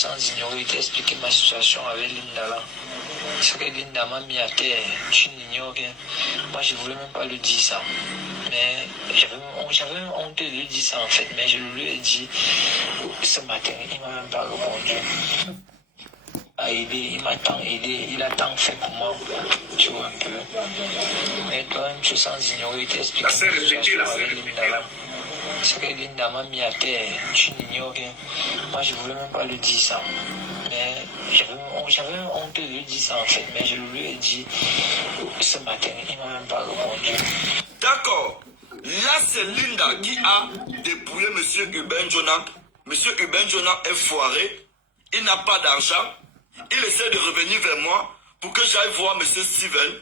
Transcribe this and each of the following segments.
sans ignorer, t'expliquer ma situation avec Linda là. Ce que Linda m'a mis à terre, tu n'ignores rien. Moi, je voulais même pas lui dire ça. Mais j'avais même honte de lui dire ça en fait. Mais je lui ai dit ce matin, il m'a même pas répondu. A aidé, il m'a tant aidé, il a tant fait pour moi, tu vois un peu. Mais toi-même, tu sens ignorer, t'expliquer ma situation avec Linda là. Ce que Linda m'a mis à terre, tu n'ignores rien. Moi, je voulais même pas lui dire ça. Mais j'avais même honte de lui dire ça en fait. Mais je lui ai dit ce matin, il m'a même pas répondu. D'accord. Là, c'est Linda qui a dépouillé M. Uben Jonah. M. Uben Jonah est foiré. Il n'a pas d'argent. Il essaie de revenir vers moi pour que j'aille voir M. Steven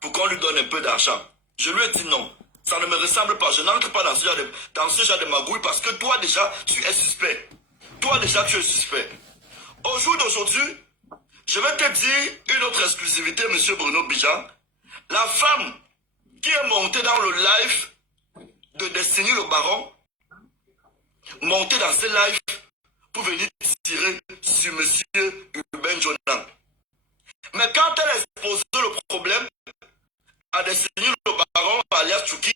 pour qu'on lui donne un peu d'argent. Je lui ai dit non. Ça ne me ressemble pas. Je n'entre pas dans ce genre de magouille parce que toi déjà, tu es suspect. Toi déjà, tu es suspect. Au jour d'aujourd'hui, je vais te dire une autre exclusivité, M. Bruno Bijan. La femme qui est montée dans le live de Destiny le Baron, montée dans ce live pour venir tirer sur M. Uben Jonah. Mais quand elle a exposé le problème à Destiny le Baron, alias Chucky,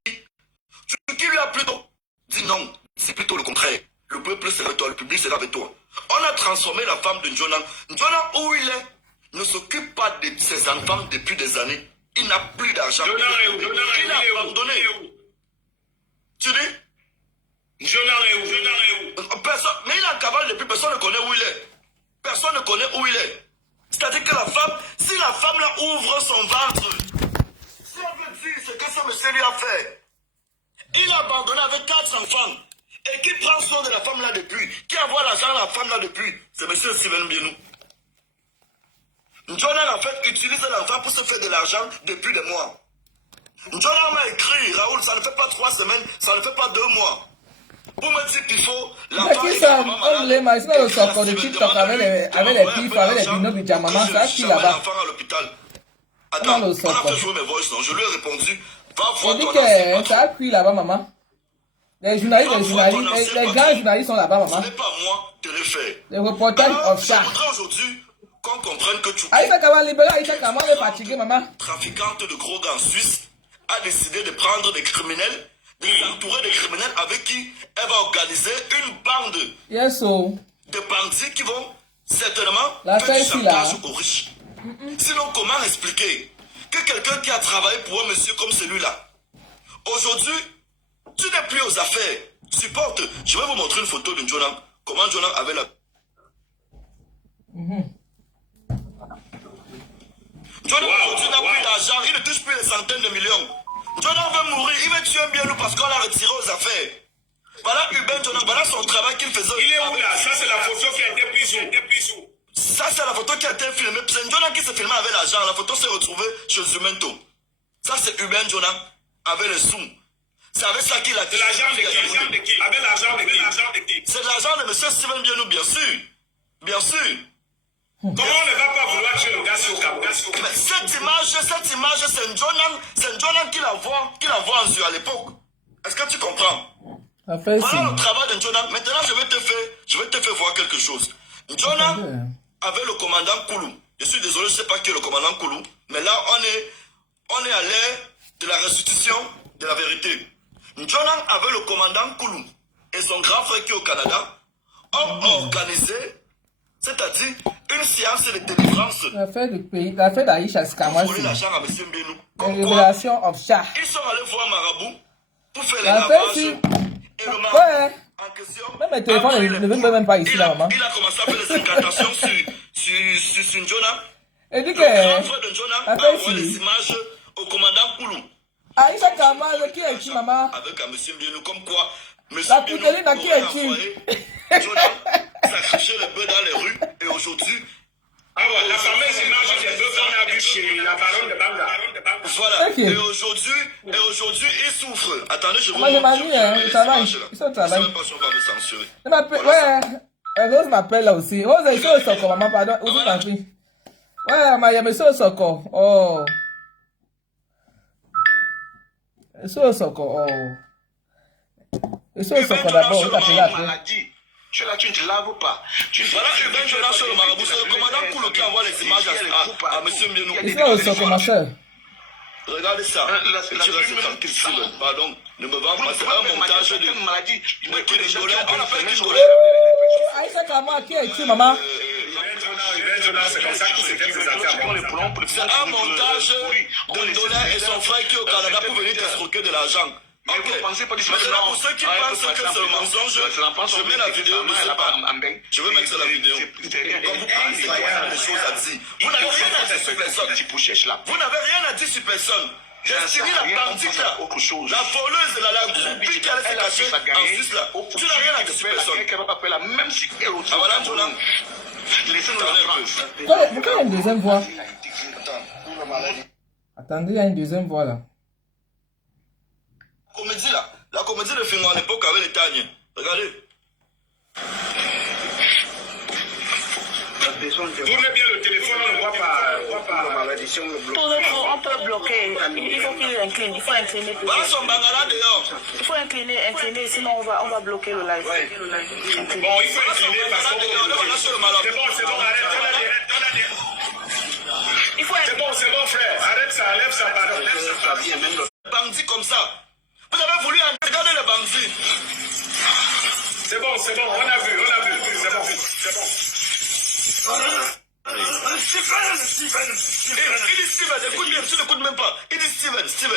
Chucky lui a plutôt dit non, c'est plutôt le contraire. Le peuple c'est avec toi, le public c'est avec toi. On a transformé la femme de Jonah. Jonah, où il est, ne s'occupe pas de ses enfants depuis des années. Il n'a plus d'argent. Il a abandonné. Tu dis? Jonah est où? Personne, mais il est en cavale depuis, personne ne connaît où il est. Personne ne connaît où il est. C'est-à-dire que la femme, si la femme là ouvre son ventre, si elle veut dire ce que ce monsieur lui a fait, il a abandonné avec 4 enfants. Et qui prend soin de la femme là depuis, qui envoie l'argent à la femme là depuis, c'est monsieur Steven Bienou. Jonah en fait utilise l'enfant pour se faire de l'argent depuis des mois. Jonah m'a écrit, Raoul, ça ne fait pas 3 semaines, ça ne fait pas 2 mois. Pour me dire qu'il faut l'enfant. Qui ça? On les mains, sinon le sort de TikTok avec les pifs, avec les binos de Jamama, ça qui là-bas? Attends, on a fait jouer mes voices, non? Je lui ai répondu, va voir ton enfant. Ça a pris là-bas, maman. Les journalistes, les grands journalistes sont là-bas, maman. Ce n'est pas moi de le faire. Les reportages offshore. Je voudrais aujourd'hui qu'on comprenne que tu Aïssa Kawa libéré, Aïssa Kawa est fatiguée, maman. Trafiquante de gros gants suisse a décidé de prendre des criminels, de s'entourer des criminels avec qui elle va organiser une bande de bandits qui vont certainement faire du chantage aux riches. Sinon, comment expliquer que quelqu'un qui a travaillé pour un monsieur comme celui-là, aujourd'hui, tu n'es plus aux affaires, supporte. Je vais vous montrer une photo de Jonah, comment Jonah avait la... Jonah aujourd'hui n'a plus d'argent, il ne touche plus les centaines de millions. Jonah veut mourir, il veut tuer un bien nous parce qu'on l'a retiré aux affaires. Voilà Uben Jonah, voilà son travail qu'il faisait. Il est où là? Ça c'est la photo qui a été prise où? Ça c'est la photo qui a été filmée. C'est Jonah qui s'est filmé avec l'argent. La photo s'est retrouvée chez Zumento. Ça c'est Uben Jonah avec les sous. C'est avec ça qu'il a dit. C'est l'argent de qui? Avec l'argent de qui? C'est l'argent de M. Steven Bienou, bien sûr. Bien sûr. Comment on ne va pas vouloir tuer le gars sur Cap? Mais cette image, c'est Jonah qui la voit en yeux à l'époque. Est-ce que tu comprends? Voilà le travail de Jonah. Maintenant, je vais te faire voir quelque chose. Jonah avait le commandant Koulou. Je suis désolé, je ne sais pas qui est le commandant Koulou. Mais là, on est à l'ère de la restitution de la vérité. Jonah avait le commandant Koulou et son grand frère qui est au Canada ont organisé, c'est-à-dire une séance de délivrance. L'affaire d'Aïcha Skamwasi. Les révélations offshore. Ils sont allés voir Marabout pour faire les lavages. Et le Marabout en question. Même mes téléphones ne viennent même pas ici, là, maman. Il a commencé à faire les incantations sur Jonah. Et dit que. Le grand frère de Jonah a envoyé les images au commandant Koulou. Aïcha Skamwasi, qui est qui, maman? Avec un monsieur Bienou, comme quoi. La pouteline à qui est qui? Jonah sacrifiait les bœufs dans les rues et aujourd'hui. Ah ouais, la fameuse image des bœufs qu'on a vue chez la baronne de Banga. Voilà. Et aujourd'hui, il souffre. Attendez, je vous montre. Moi, j'ai ma nuit, ça va. Ils sont au travail. Je ne sais pas si on va me censurer. Ouais. Rose m'appelle là aussi. Rose, ils sont au Soko, maman, pardon. Rose, ma fille. Ouais, mais il y a monsieur au Soko. Oh. Ils sont au Soko. Oh. Ils sont au Soko d'abord. Ils t'appellent après. Tu es là, tu ne te laves pas. Voilà, Urbain Jonah sur le marabout. C'est le commandant Koulou qui envoie les images à M. Mbienou. Il fait au soccer, ma soeur. Regardez ça. Tu restes tranquille, Steven. Pardon, ne me vends pas. C'est un montage de maladie. Kidingolais. On appelle Kidingolais. Aïcha Kama, qui a écrit, maman? C'est comme ça qu'il s'écrit ses affaires. C'est un montage de Dollar et son frère qui est au Canada pour venir t'escroquer de l'argent. Ok. Maintenant, pour ceux qui pensent que c'est un mensonge, je mets la vidéo, je sais pas. Je vais mettre la vidéo. Quand vous pensez qu'il y a des choses à dire, vous n'avez rien à dire sur personne. Vous n'avez rien à dire sur personne. Destiny, la bandite là, la voleuse là, la groupie qui allait se cacher en Suisse là, tu n'as rien à dire sur personne. Ah voilà, Jonah. Laissez-nous la France. Pourquoi il y a une deuxième voix? Attendez, il y a une deuxième voix là. La comédie de film à l'époque avec les Tagnes. Regardez. Tournez bien le téléphone, on ne voit pas la malédiction. On peut bloquer. Il faut qu'il incline. Il faut incliner. Voilà son bangala dehors. Il faut incliner, sinon on va bloquer le live. Bon, il faut incliner parce que c'est bon, arrête. C'est bon, frère. Arrête ça, lève ça, pardon. Bandit comme ça. Vous avez voulu regarder les bandits. C'est bon, on a vu. C'est bon. Steven. Il dit Steven, écoute bien, tu n'écoutes même pas. Il dit Steven. C'est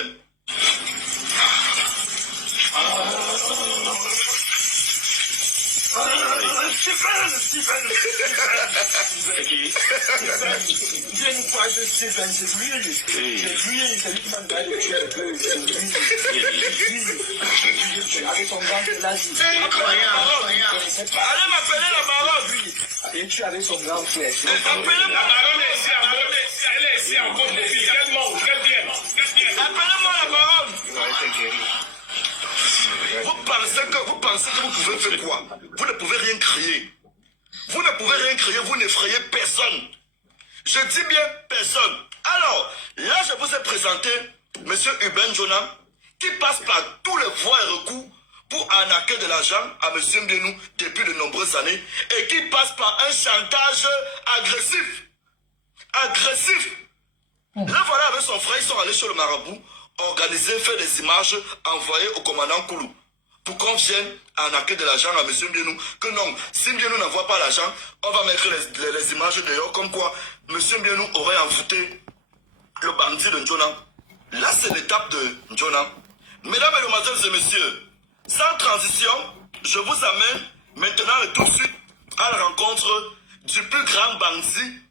qui? J'ai une fois de Steven, c'est lui. C'est lui qui m'a donné le avec son grand frère. Allez m'appeler la baronne. Et tu avec son grand frère. Appelez-moi. La baronne est ici en mode. Elle est ici en mode de fille. Quelle monte, quelle vienne. Appelez-moi la baronne. Vous pensez que vous pouvez faire quoi? Vous ne pouvez rien créer. Vous n'effrayez personne. Je dis bien personne. Alors, là, je vous ai présenté M. Urbain Jonah, qui passe par tous les voies et recours pour arnaquer de l'argent à M. Mbienou depuis de nombreuses années, et qui passe par un chantage agressif. Là, voilà, avec son frère, ils sont allés sur le marabout, organiser, faire des images, envoyer au commandant Koulou, pour qu'on vienne arnaquer de l'argent à M. Mbienou. Que non, si Mbienou n'envoie pas l'argent, on va mettre les images dehors, comme quoi M. Mbienou aurait envoûté le bandit de Jonah. Là, c'est l'étape de Jonah. Mesdames, Mesdemoiselles et Messieurs, sans transition, je vous amène maintenant et tout de suite à la rencontre du plus grand bandit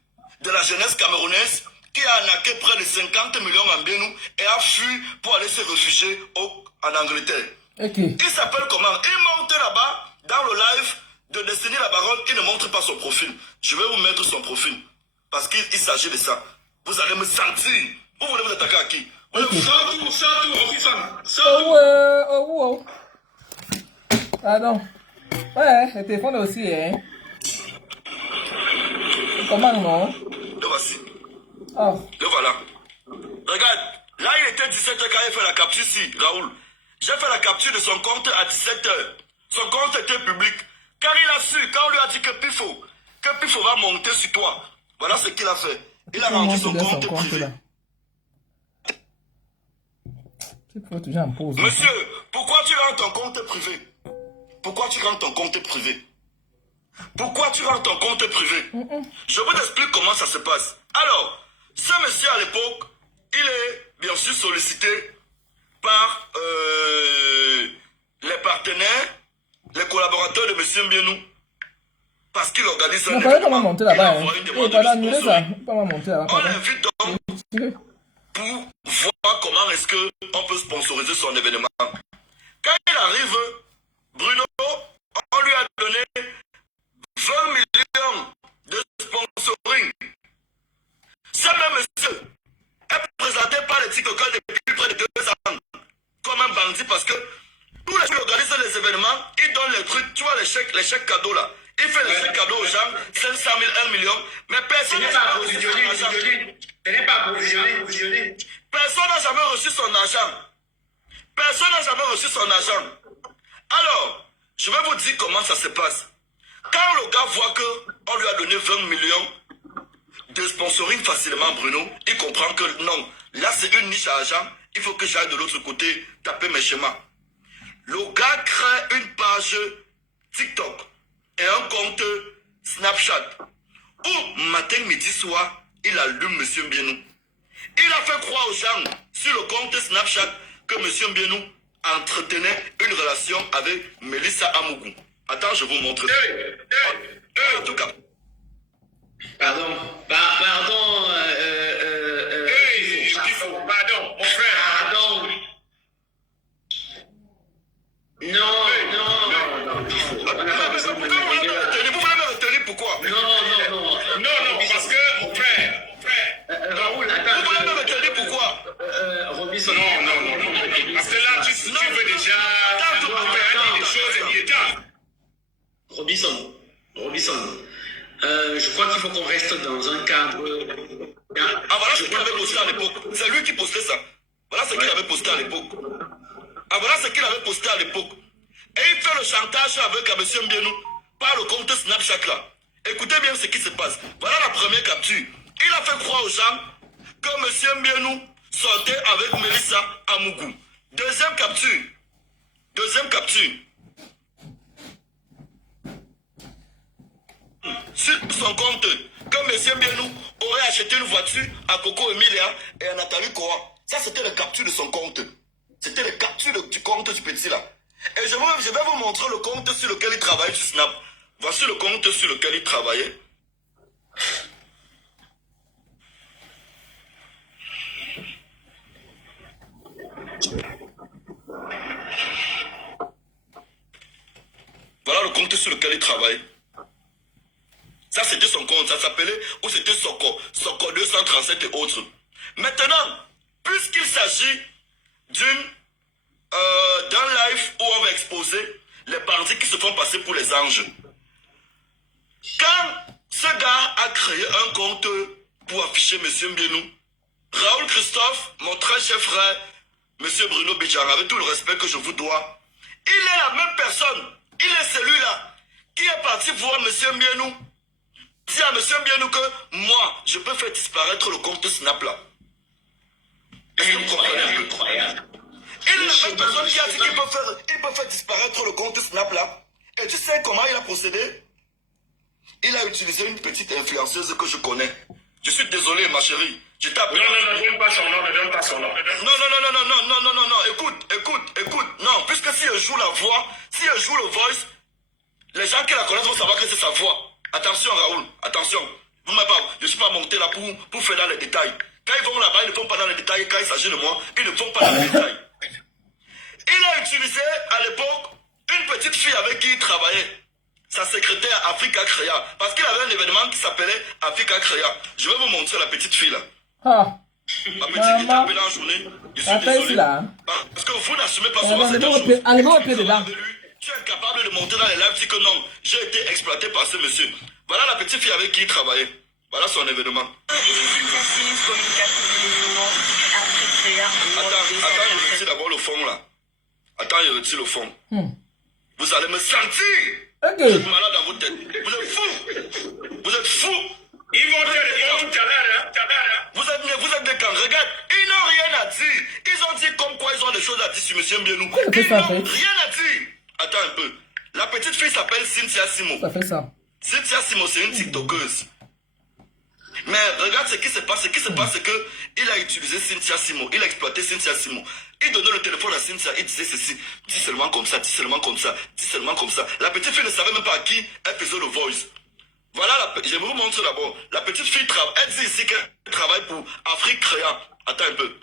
de la jeunesse camerounaise, qui a arnaqué près de 50 millions en Mbienou et a fui pour aller se réfugier en Angleterre. Okay. Il s'appelle comment? Il monte là-bas dans le live de Destiny la Baronne. Il ne montre pas son profil. Je vais vous mettre son profil parce qu'il s'agit de ça. Vous allez me sentir. Vous voulez vous attaquer à qui? Okay. Sors. Oh. Pardon. Ouais, le téléphone aussi, hein. Comment non? Le voici. Oh. Le voilà. Regarde, là il était 17h quand il fait la capture ici, Raoul. J'ai fait la capture de son compte à 17h. Son compte était public. Car il a su, quand on lui a dit que Pifo va monter sur toi. Voilà ce qu'il a fait. Il a rendu son compte privé. Là. Pifo toujours en pause. Monsieur, pourquoi tu rends ton compte privé? Pourquoi tu rends ton compte privé? Je vous explique comment ça se passe. Alors, ce monsieur à l'époque, il est bien sûr sollicité par les partenaires, les collaborateurs de M. Mbienou, parce qu'il organise un événement. Comment monter là-bas, hein? On l'invite donc pour voir comment est-ce qu'on peut sponsoriser son événement. Quand il arrive, Bruno, on lui a donné 20 millions de sponsoring. Ce même monsieur est présenté par les TikTokers depuis près de 2 ans comme un bandit parce que tous les gens qui organisent les événements, ils donnent les trucs, tu vois les chèques cadeaux là. Il fait les chèques cadeaux aux gens, 500 000, 1 million, mais personne n'a jamais reçu son argent. Personne n'a jamais reçu son argent. Alors, je vais vous dire comment ça se passe. Quand le gars voit qu'on lui a donné 20 millions de sponsoring facilement, Bruno, il comprend que non, là c'est une niche à argent, il faut que j'aille de l'autre côté taper mes schémas. Le gars crée une page TikTok et un compte Snapchat où matin, midi, soir, il allume M. Mbienou. Il a fait croire aux gens sur le compte Snapchat que M. Mbienou entretenait une relation avec Melissa Amougou. Attends, je vous montre. En tout cas. Pardon, mon frère. Pardon. Non. Vous voulez me retenir pourquoi? Non, parce que, mon frère. Raoul, Vous voulez me retenir pourquoi? Robinson. Non. Parce que là, tu veux déjà faire des choses évidentes. Robinson. Je crois qu'il faut qu'on reste dans un cadre. Ah voilà ce qu'il avait posté à l'époque. C'est lui qui postait ça. Voilà ce qu'il avait posté à l'époque. Ah voilà ce qu'il avait posté à l'époque. Et il fait le chantage avec M. Mbienou par le compte Snapchat là. Écoutez bien ce qui se passe. Voilà la première capture. Il a fait croire aux gens que M. Mbienou sortait avec Melissa Amougou. Deuxième capture. Sur son compte, que M. Mbienou aurait acheté une voiture à Coco Emilia et à Nathalie Koa. Ça, c'était la capture de son compte. C'était la capture du compte du petit là. Et je vais vous montrer le compte sur lequel il travaille sur Snap. Voici le compte sur lequel il travaillait. Voilà le compte sur lequel il travaille. Ça, c'était son compte. Ça s'appelait, ou c'était Soko 237 et autres. Maintenant, puisqu'il s'agit d'un live où on va exposer les bandits qui se font passer pour les anges. Quand ce gars a créé un compte pour afficher M. Mbienou, Raoul Christophe, mon très cher frère, M. Bruno Bidjara, avec tout le respect que je vous dois, il est la même personne. Il est celui-là qui est parti voir M. Mbienou. Dit à M. Mbienou que moi, je peux faire disparaître le compte Snap là. Est-ce que vous comprenez un peu? Incroyable. Il est la même personne qui a dit qu'il peut faire disparaître le compte Snap là. Et tu sais comment il a procédé? Il a utilisé une petite influenceuse que je connais. Je suis désolé, ma chérie. Je t'ai appelé. Non, ne donne pas son nom. Non. Écoute. Non, puisque si je joue la voix, si je joue le voice, les gens qui la connaissent vont savoir que c'est sa voix. Attention, Raoul, attention. Vous m'avez pas, je ne suis pas monté là pour faire dans les détails. Quand ils vont là-bas, ils ne vont pas dans les détails. Quand il s'agit de moi, ils ne vont pas dans les détails. Il a utilisé à l'époque une petite fille avec qui il travaillait. Sa secrétaire Africa Créa. Parce qu'il avait un événement qui s'appelait Africa Créa. Je vais vous montrer la petite fille là. Ah. Ma petite qui t'a appelée en journée. Je suis désolé. Parce que vous n'assumez pas souvent cette chose. Tu es incapable de monter dans les lives, dire que non, j'ai été exploité par ce monsieur. Voilà la petite fille avec qui il travaillait. Voilà son événement. Attends, je retire d'abord le fond là. Attends, je retire le fond. Vous allez me sentir. Ok. Vous êtes malade dans votre tête. Vous êtes fous. Ils vont te répondre tout à l'heure. Vous êtes des cons. Regarde, ils n'ont rien à dire. Ils ont dit comme quoi ils ont des choses à dire sur M. Mbienou. Ils n'ont rien à dire. Attends un peu. La petite fille s'appelle Cynthia Simo. Ça fait ça. Cynthia Simo, c'est une TikTokeuse. Mais regarde ce qui se passe. Ce qui se passe, c'est qu'il a utilisé Cynthia Simo. Il a exploité Cynthia Simo. Il donnait le téléphone à Cynthia. Il disait ceci. Dis seulement comme ça, dis seulement comme ça, dis seulement comme ça. La petite fille ne savait même pas à qui elle faisait le voice. Voilà, je vais vous montrer d'abord. La petite fille travaille. Elle dit ici qu'elle travaille pour Afrique Créa. Attends un peu.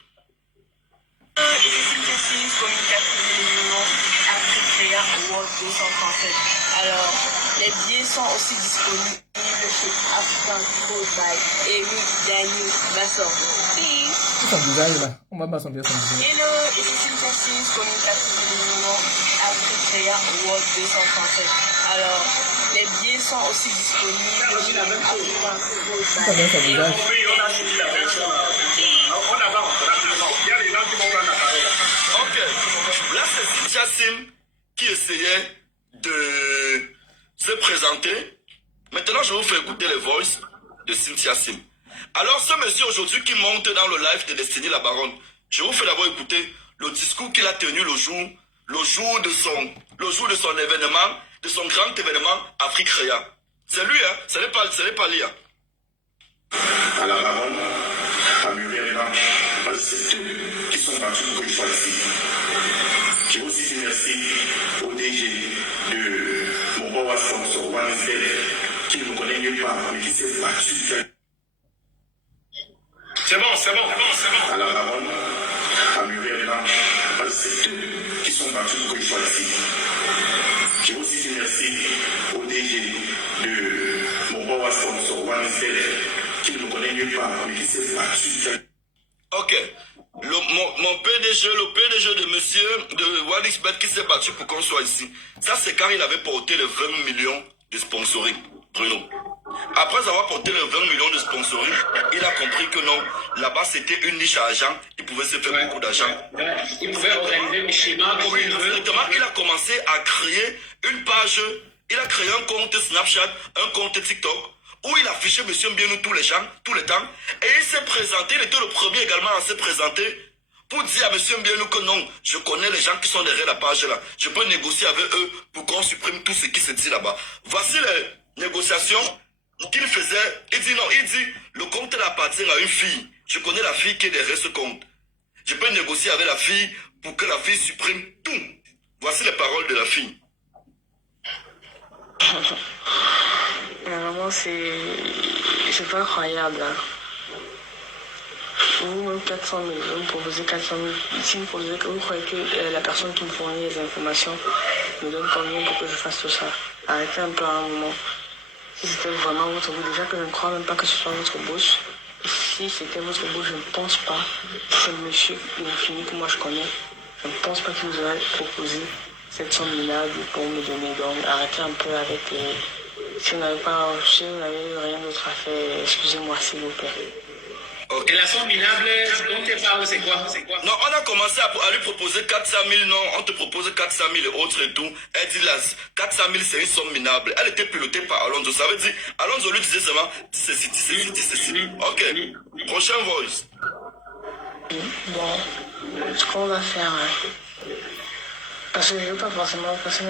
Alors, les billets sont aussi disponibles chez African Food by Eric Daniel Basson. C'est son design là. On va pas son design. Hello, ici Synthesis, communication Afrique Créa World 237. Alors, les billets sont aussi disponibles chez African Food Ça vient son design. On a suivi la version là. On avance. Il y a des gens qui vont prendre la parole. Ok. Là, c'est Cynthia Sim qui essayait de s'est présenté. Maintenant, je vous fais écouter les voices de Cynthia Sim. Alors, ce monsieur aujourd'hui qui monte dans le live de Destiny la Baronne, je vous fais d'abord écouter le discours qu'il a tenu le jour de son événement, de son grand événement Afrique Réa. C'est lui, hein, ce n'est pas lui. Hein. À la Baronne, à Muriel, c'est eux qui sont battus pour que je sois ici. Je veux aussi dire merci au DG de mon bon sponsor, Wanistel, qui ne me connaît mieux pas, mais qui s'est battu. C'est bon. À la Baronne, à Muriel, c'est eux qui sont battus pour que je sois ici. Je veux aussi dire merci au DG de mon bon sponsor, Wanistel, qui ne me connaît mieux pas, mais qui s'est battu. Ok. Mon PDG, le PDG de monsieur de Wallisbet qui s'est battu pour qu'on soit ici. Ça, c'est quand il avait porté les 20 millions de sponsoring, Bruno. Après avoir porté les 20 millions de sponsoring, il a compris que non, là-bas c'était une niche à argent, il pouvait se faire beaucoup d'argent. Il pouvait organiser des schémas comme il veut. Directement, il a commencé à créer une page, il a créé un compte Snapchat, un compte TikTok, où il affichait monsieur Mbienou tout le temps, et il s'est présenté, il était le premier également à se présenter, pour dire à monsieur Mbienou que non, je connais les gens qui sont derrière la page là, je peux négocier avec eux pour qu'on supprime tout ce qui se dit là-bas. Voici les négociations qu'il faisait. Il dit non, le compte appartient à une fille, je connais la fille qui est derrière ce compte, je peux négocier avec la fille pour que la fille supprime tout. Voici les paroles de la fille. Vraiment, c'est pas croyable. Hein. Vous, même 400 000, vous me proposez 400 000. Si vous proposez que vous croyez que la personne qui me fournit les informations me donne combien pour que je fasse tout ça. Arrêtez un peu à un moment. Si c'était vraiment votre boss, déjà que je ne crois même pas que ce soit votre boss. Et si c'était votre boss, je ne pense pas. C'est le monsieur infini que moi je connais. Je ne pense pas qu'il vous aurait proposé cette somme minable pour me donner. Donc arrêtez un peu avec les... Si vous n'avez rien d'autre à faire, excusez-moi s'il vous plaît. Et la somme minable dont tu parles, c'est quoi? Non, on a commencé à lui proposer 400 000, non, on te propose 400 000 et autres et tout. Elle dit là, 400 000 c'est une somme minable. Elle était pilotée par Alonso. Ça veut dire, Alonso lui disait seulement, dis ceci. Ok, prochain voice. Bon, ce qu'on va faire, hein, parce que je ne veux pas forcément, parce que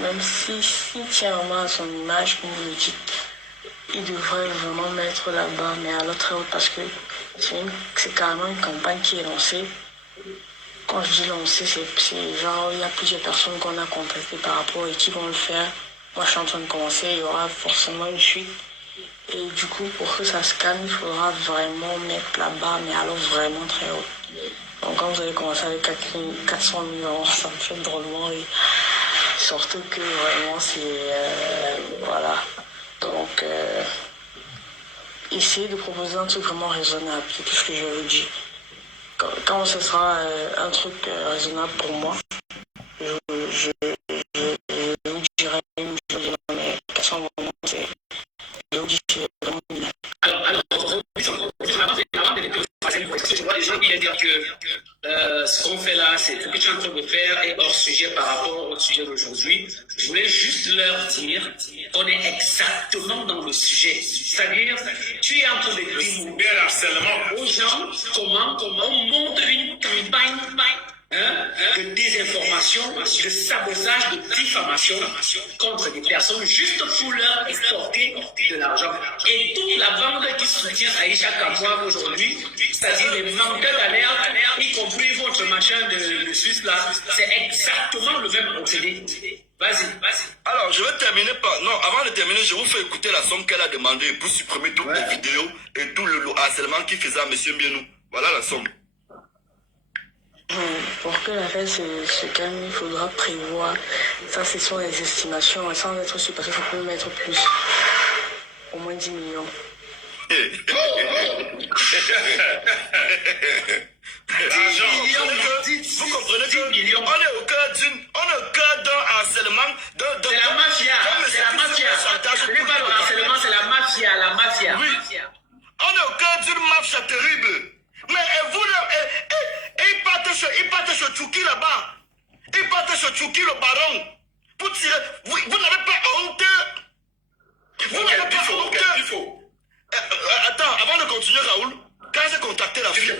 même s'il tient vraiment à son image, comme vous le dites, il devrait vraiment mettre là-bas, mais à l'autre haute, parce que c'est carrément une campagne qui est lancée. Quand je dis lancée, c'est genre, il y a plusieurs personnes qu'on a contactées par rapport et qui vont le faire. Moi, je suis en train de commencer, il y aura forcément une suite. Et du coup, pour que ça se calme, il faudra vraiment mettre là-bas, mais alors vraiment très haut. Donc quand vous allez commencer avec 400 000 €, ça me fait drôlement rire. Surtout que vraiment c'est... voilà. Donc, essayez de proposer un truc vraiment raisonnable, c'est tout ce que je vous dis. Quand ce sera un truc raisonnable pour moi, je vous dirai, mais 400 vraiment, c'est... Je vous dis, c'est vraiment bien. Alors, je vois des gens qui disent que ce qu'on fait là, c'est ce que tu es en train de faire est hors sujet par rapport au sujet d'aujourd'hui. Je voulais juste leur dire qu'on est exactement dans le sujet. C'est-à-dire, tu es en train de dire aux gens comment on monte une campagne de désinformation, de sabotage, de diffamation contre des personnes juste pour leur exporter de l'argent. Et toute la bande qui soutient Aïcha Kabouab aujourd'hui, c'est-à-dire les manqueurs d'alerte, y compris votre machin de Suisse là, c'est exactement le même procédé. Vas-y. Alors, je vais terminer par... Non, avant de terminer, je vous fais écouter la somme qu'elle a demandé pour supprimer toutes les vidéos et tout le harcèlement qu'il faisait à M. Mbienou. Voilà la somme. Pour que la fête se calme, il faudra prévoir. Ça, ce sont les estimations, sans être sûr, parce que ça peut mettre plus. Au moins 10 millions. Vous comprenez que on est au cœur d'un harcèlement. C'est la mafia. C'est la mafia. Ce n'est pas le harcèlement, c'est la mafia. Oui. On est au cœur d'une mafia terrible. Mais vous, ils partent chez Tchouki là-bas. Ils partent chez Tchouki le baron. pour tirer. Vous n'avez pas honte. Vous n'avez pas honte. Il faut. Attends, avant de continuer, Raoul, quand j'ai contacté la fille,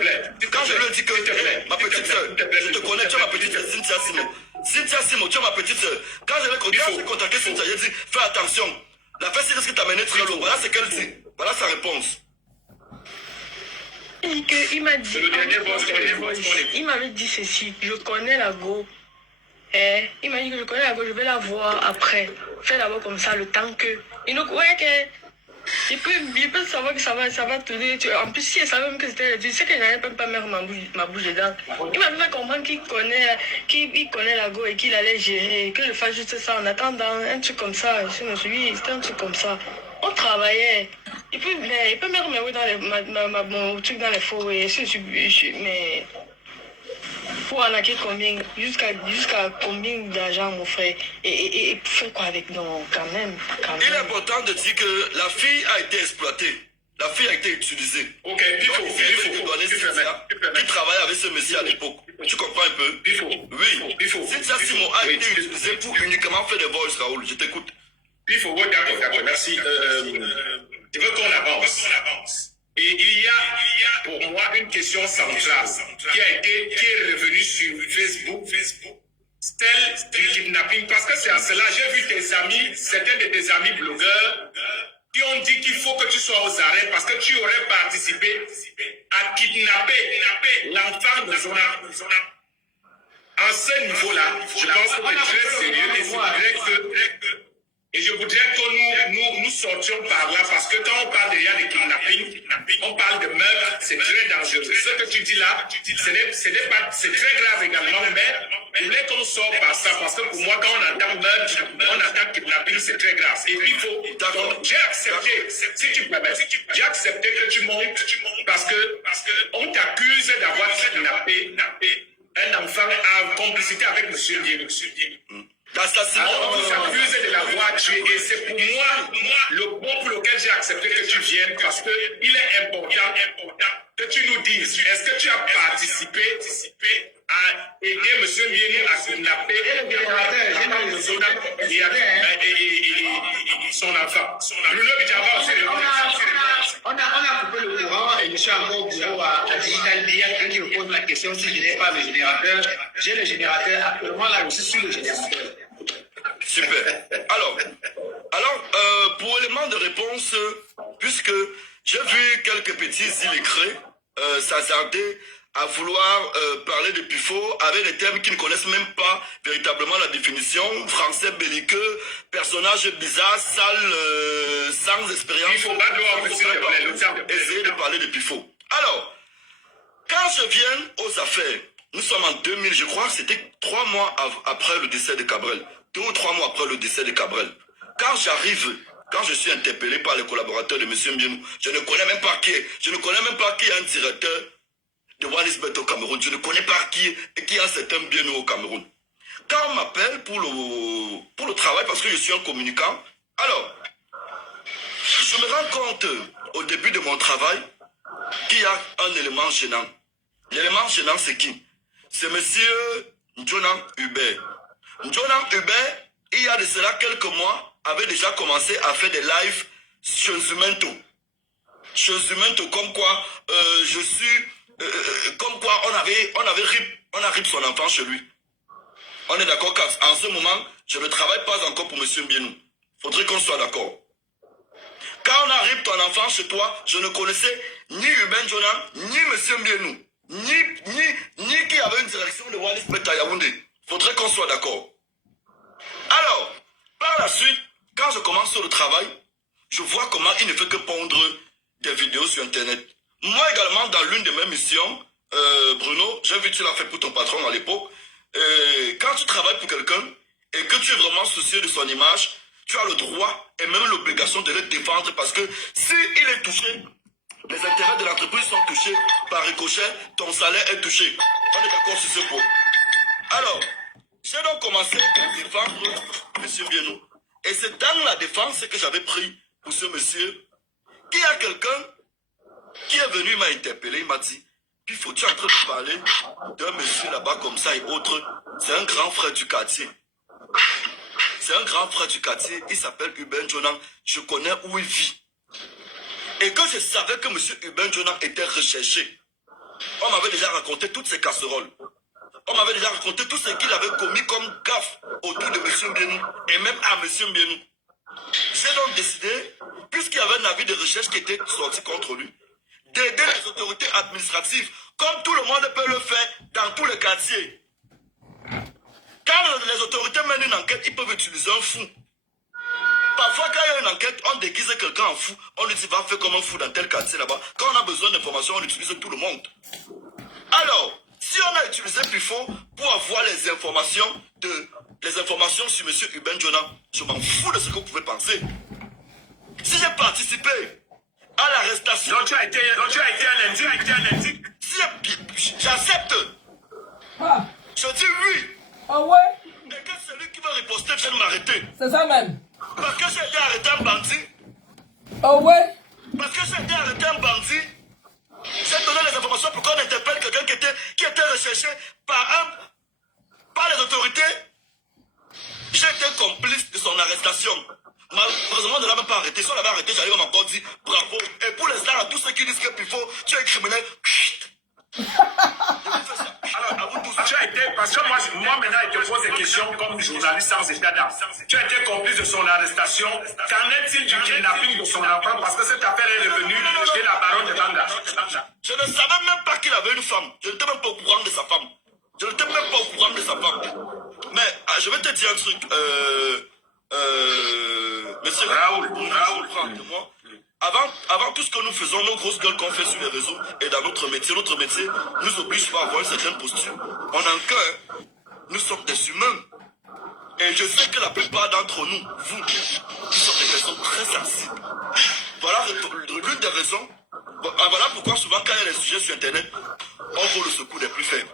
quand je lui ai dit que ma petite soeur, je te connais, tu es ma petite soeur, Cynthia Simo. Cynthia Simo, tu es ma petite soeur. Quand j'ai contacté Cynthia, j'ai dit fais attention. La fille risque de t'amener très loin. Voilà ce qu'elle dit. Voilà sa réponse. Il m'a dit, il m'avait dit ceci, je connais la go. Il m'a dit que je connais la go, je vais la voir après. Fais d'abord comme ça, le temps que. Il nous croyait que. Il peut savoir que ça va tourner. En plus, si elle savait même que c'était tu sais que je n'allais même pas mettre ma bouche dedans. Il m'a fait comprendre qu'il connaît la go et qu'il allait gérer, que je fasse juste ça en attendant, un truc comme ça. Je me suis dit, c'était un truc comme ça. On travaillait. Il peut mettre mes dans mon truc dans les forêts. Mais pour en acquérir combien, jusqu'à combien d'argent, mon frère, et faire quoi avec nous, quand même. Il est important de dire que la fille a été exploitée. La fille a été utilisée. Ok, il faut qui travaillait avec ce monsieur à l'époque. Tu comprends un peu? Oui. Cynthia Simo a été utilisée pour uniquement faire des voice, Raoul. Je t'écoute. Il faut d'accord, merci. Je veux qu'on avance. Et il y a pour moi une question centrale qui est revenue sur Facebook, celle du kidnapping. Parce que c'est à cela, j'ai vu tes amis, certains de tes amis blogueurs, qui ont dit qu'il faut que tu sois aux arrêts parce que tu aurais participé à kidnapper l'enfant de Zona. En ce niveau-là, je pense que c'est très sérieux et je voudrais que nous sortions par là parce que quand on parle déjà de kidnapping, on parle de meurtre, c'est très dangereux. Ce que tu dis là, c'est très grave également, mais je voulais qu'on sorte par ça parce que pour moi, quand on entend meurtre, on entend kidnapping, c'est très grave. Et puis il faut. Donc, j'ai accepté, si tu permets, j'ai accepté que tu montes parce que on t'accuse d'avoir kidnappé un enfant en complicité avec M. Dieu. On vous accuse de l'avoir tué et c'est pour moi le point pour lequel j'ai accepté que tu viennes parce qu'il est important que tu nous dises est-ce que tu as participé à aider M. Mienou à kidnapper son enfant. Bruno Bidjaba aussi. On a coupé le courant et je suis encore au bureau à Digital Dia qui me pose la question si je n'ai pas le générateur. J'ai le générateur actuellement là, je suis sur le générateur. Super. Alors pour élément de réponse, puisque j'ai vu quelques petits illettrés s'hasarder à vouloir parler de Pifo avec des termes qui ne connaissent même pas véritablement la définition, français belliqueux, personnage bizarre, sale, sans expérience. Il faut pas essayer de parler de Pifo. Alors, quand je viens aux affaires, nous sommes en 2000, je crois que c'était 3 mois après le décès de Cabrel. 2 ou 3 mois après le décès de Cabrel. Quand je suis interpellé par les collaborateurs de M. Mbienou, je ne connais même pas qui est un directeur de Wallisbeth au Cameroun. Je ne connais pas qui est un certain Mbienou au Cameroun. Quand on m'appelle pour le travail, parce que je suis un communicant, alors, je me rends compte au début de mon travail qu'il y a un élément gênant. L'élément gênant, c'est qui? C'est M. Njonan Hubert. Njonan Hubert, il y a de cela quelques mois, avait déjà commencé à faire des lives chez Zumento. Chez Zumento, comme quoi, comme quoi on a rip son enfant chez lui. On est d'accord qu'en ce moment, je ne travaille pas encore pour M. Mbienou. Faudrait qu'on soit d'accord. Quand on a rip ton enfant chez toi, je ne connaissais ni Hubert Njonan, ni M. Mbienou, ni qui avait une direction de Wallisbeth à Yaoundé. Faudrait qu'on soit d'accord. Alors, par la suite, quand je commence sur le travail, je vois comment il ne fait que pondre des vidéos sur Internet. Moi également, dans l'une de mes missions, Bruno, j'ai vu que tu l'as fait pour ton patron à l'époque. Quand tu travailles pour quelqu'un et que tu es vraiment soucieux de son image, tu as le droit et même l'obligation de le défendre parce que s'il est touché, les intérêts de l'entreprise sont touchés par ricochet, ton salaire est touché. On est d'accord sur ce point. Alors, j'ai donc commencé à défendre M. Mbienou. Et c'est dans la défense que j'avais pris pour ce monsieur, qu'il y a quelqu'un qui est venu, m'a interpellé, il m'a dit, puis faut-tu en train de parler d'un monsieur là-bas comme ça et autres, c'est un grand frère du quartier. c'est un grand frère du quartier, il s'appelle Uben Jonan, je connais où il vit. Et quand je savais que M. Uben Jonan était recherché, on m'avait déjà raconté toutes ses casseroles. On m'avait déjà raconté tout ce qu'il avait commis comme gaffe autour de M. Mbienou et même à M. Mbienou. J'ai donc décidé, puisqu'il y avait un avis de recherche qui était sorti contre lui, d'aider les autorités administratives, comme tout le monde peut le faire dans tous les quartiers. Quand les autorités mènent une enquête, ils peuvent utiliser un fou. Parfois, quand il y a une enquête, on déguise quelqu'un en fou. On lui dit, va faire comme un fou dans tel quartier là-bas. Quand on a besoin d'informations, on utilise tout le monde. Alors, si on a utilisé Pifo pour avoir les informations sur M. Uben Jonan, je m'en fous de ce que vous pouvez penser. Si j'ai participé à l'arrestation... Donc tu as été un indique. Si j'accepte. Ah. Je dis oui. Ah ouais? Et que celui qui va riposter vienne m'arrêter. C'est ça même. Parce que j'ai été arrêté un bandit. Ah ouais? Parce que j'ai été arrêté un bandit. J'ai donné les informations pour qu'on interpelle quelqu'un qui était recherché par les autorités. J'ai été complice de son arrestation. Malheureusement, on ne l'a même pas arrêté. Si on l'avait arrêté, j'allais encore dire bravo. Et pour les arts, à tous ceux qui disent que Pifo, tu es criminel. Alors, à vous tous, tu as été, parce que moi maintenant, je te pose des questions comme journaliste sans état d'âme. Tu as été complice de son arrestation. Qu'en est-il du kidnapping de son enfant? Parce que cette affaire est revenue chez la baronne de Banda. Je ne savais même pas qu'il avait une femme. Je n'étais même pas au courant de sa femme. Mais je vais te dire un truc. Monsieur Raoul, de moi. Avant tout ce que nous faisons, nos grosses gueules qu'on fait sur les réseaux et dans notre métier nous oblige pas à avoir une certaine posture. On a un cœur, nous sommes des humains. Et je sais que la plupart d'entre nous, vous sommes des personnes très sensibles. Voilà l'une des raisons. Voilà pourquoi souvent quand il y a des sujets sur Internet, on vaut le secours des plus faibles.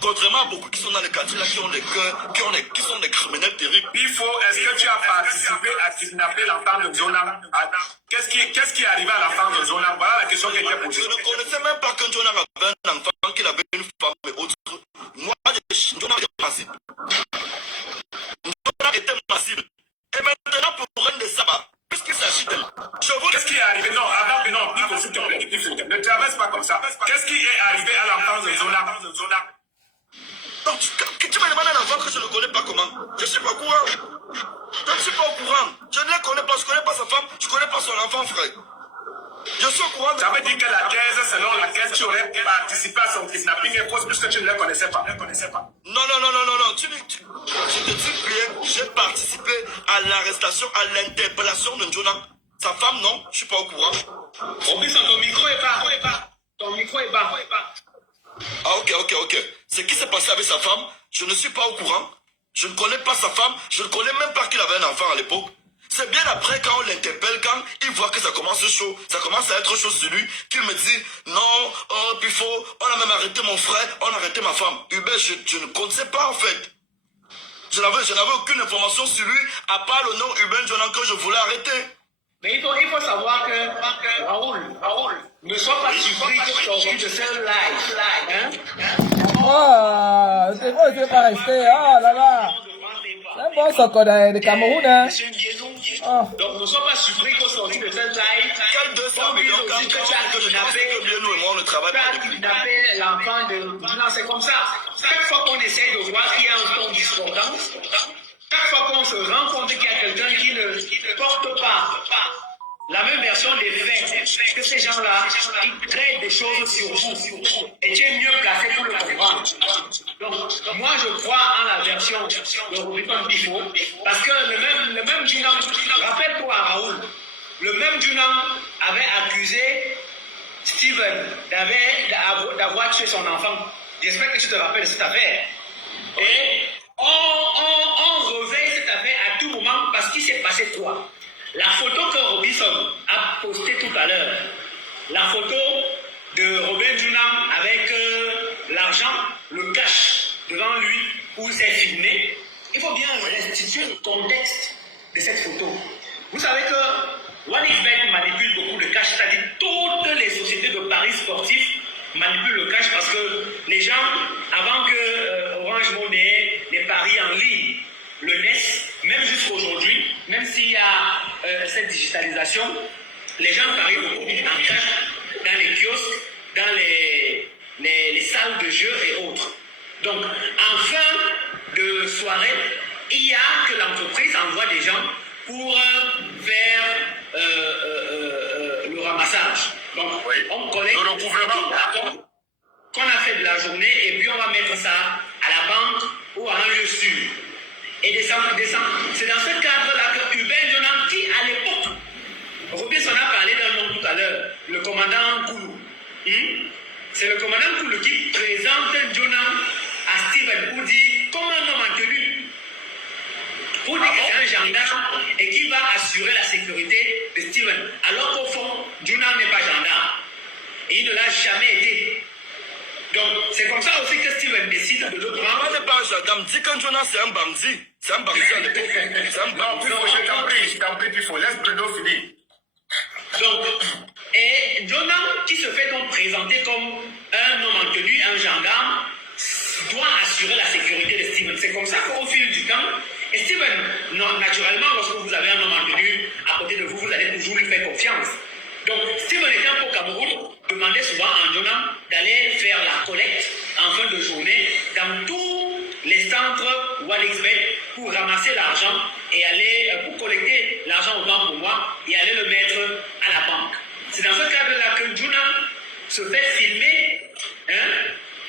Contrairement à beaucoup qui sont dans les quartiers là, qui ont des cœurs, qui sont des criminels terribles. Pifo, est-ce que tu as participé à kidnapper l'enfant de Jonan? Qu'est-ce qui est arrivé à l'enfant de Jonan? Voilà la question qui était posée. Je ne connaissais même pas qu'un Jonan avait un enfant, qu'il avait une femme et autres. Moi, Jonan était massive. Jonan était massive. Et maintenant, pour un de sabbat, puisqu'il s'agit de... Qu'est-ce qui est arrivé? Non, avant, non, Pifo, s'il te plaît, Pifo, ne traverse pas comme ça. Qu'est-ce qui est arrivé à l'enfant de Jonan? Donc, tu me demandes un enfant que je ne connais pas comment? Je ne suis pas au courant. Je ne suis pas au courant. Je ne le connais pas, je ne connais pas sa femme, je ne connais pas son enfant, frère. Je suis au courant. Ça veut dire que la thèse selon laquelle tu aurais participé à son kidnapping est fausse puisque tu ne le connaissais pas. Non. Je te dis bien, j'ai participé à l'arrestation, à l'interpellation de Jonan. Sa femme, non, je ne suis pas au courant. Robinson, ton micro est bas. Ton micro est bas. Ah, ok. Ce qui s'est passé avec sa femme, je ne suis pas au courant. Je ne connais pas sa femme. Je ne connais même pas qu'il avait un enfant à l'époque. C'est bien après, quand on l'interpelle, quand il voit que ça commence chaud, ça commence à être chaud sur lui, qu'il me dit, non, Pifo, on a même arrêté mon frère, on a arrêté ma femme. Hubert, je ne connaissais pas en fait. Je n'avais aucune information sur lui, à part le nom Uben Jonan que je voulais arrêter. Mais il faut savoir que Raoul, ne sois pas surpris que sorti de ce live. Hein? Oh, c'est bon, je vais pas rester. Oh là là. C'est bon, ça, de Cameroun, hein. Oh. Donc, ne sois pas surpris qu'au sorti de ce live, Quel 200 millions quand tu as Biennou et moi on ne travaille pas. kidnappé l'enfant de... Non, c'est comme ça. Chaque fois qu'on essaye de voir qu'il y a un ton discordant, chaque fois qu'on se rend compte qu'il y a quelqu'un qui ne porte pas la même version des faits, que ces gens-là, ils créent des choses sur vous. Et tu es mieux placé pour le comprendre. Donc, moi, je crois en la version de Robinson Pifo, parce que le même Junan, rappelle-toi Raoul, le même Junan avait accusé Steven d'avoir tué son enfant. J'espère que tu te rappelles de cette affaire. Et on réveille cette affaire à tout moment parce qu'il s'est passé quoi? La photo que Robinson a postée tout à l'heure, la photo de Robin Junam avec l'argent, le cash devant lui où il s'est filmé, il faut bien restituer le contexte de cette photo. Vous savez que OneXBet manipule beaucoup de cash, c'est-à-dire toutes les sociétés de paris sportifs manipulent le cash parce que les gens, avant que Orange Money, les paris en ligne, le NES, même jusqu'aujourd'hui, même s'il y a cette digitalisation, les gens parient aujourd'hui en cash dans les kiosques, dans les salles de jeu et autres. Donc, en fin de soirée, il y a que l'entreprise envoie des gens pour faire le ramassage. Donc, on collecte le recouvrement qu'on a fait de la journée et puis on va mettre ça à la banque ou à un lieu sûr. Et descendre. C'est dans ce cadre-là que Hubert Jonan, qui à l'époque, Robinson a parlé d'un nom tout à l'heure, le commandant Koulou. C'est le commandant Koulou qui présente Jonan à Steven pour dire comment un homme en tenue, pour dire que c'est un gendarme et qui va assurer la sécurité de Steven. Alors qu'au fond, Jonan n'est pas gendarme. Et il ne l'a jamais été. Donc, c'est comme ça aussi que Steven décide de le prendre. Moi, je pas un gendarme. Dis quand Jonas, c'est un bandit. C'est un bandit à l'époque. C'est un bandit. Non, je t'en prie, Pifo. Laisse Bruno finir. Donc, et Jonan, qui se fait donc présenter comme un homme en tenue, un gendarme, doit assurer la sécurité de Steven. C'est comme ça qu'au fil du temps, et Steven, naturellement, lorsque vous avez un homme en tenue à côté de vous, vous allez toujours lui faire confiance. Donc, Steven étant au Cameroun, demandait souvent à Jonan d'aller faire la collecte en fin de journée dans tous les centres Walexbet pour ramasser l'argent et aller, pour collecter l'argent autant pour moi et aller le mettre à la banque. C'est dans ce cadre-là que Jonan se fait filmer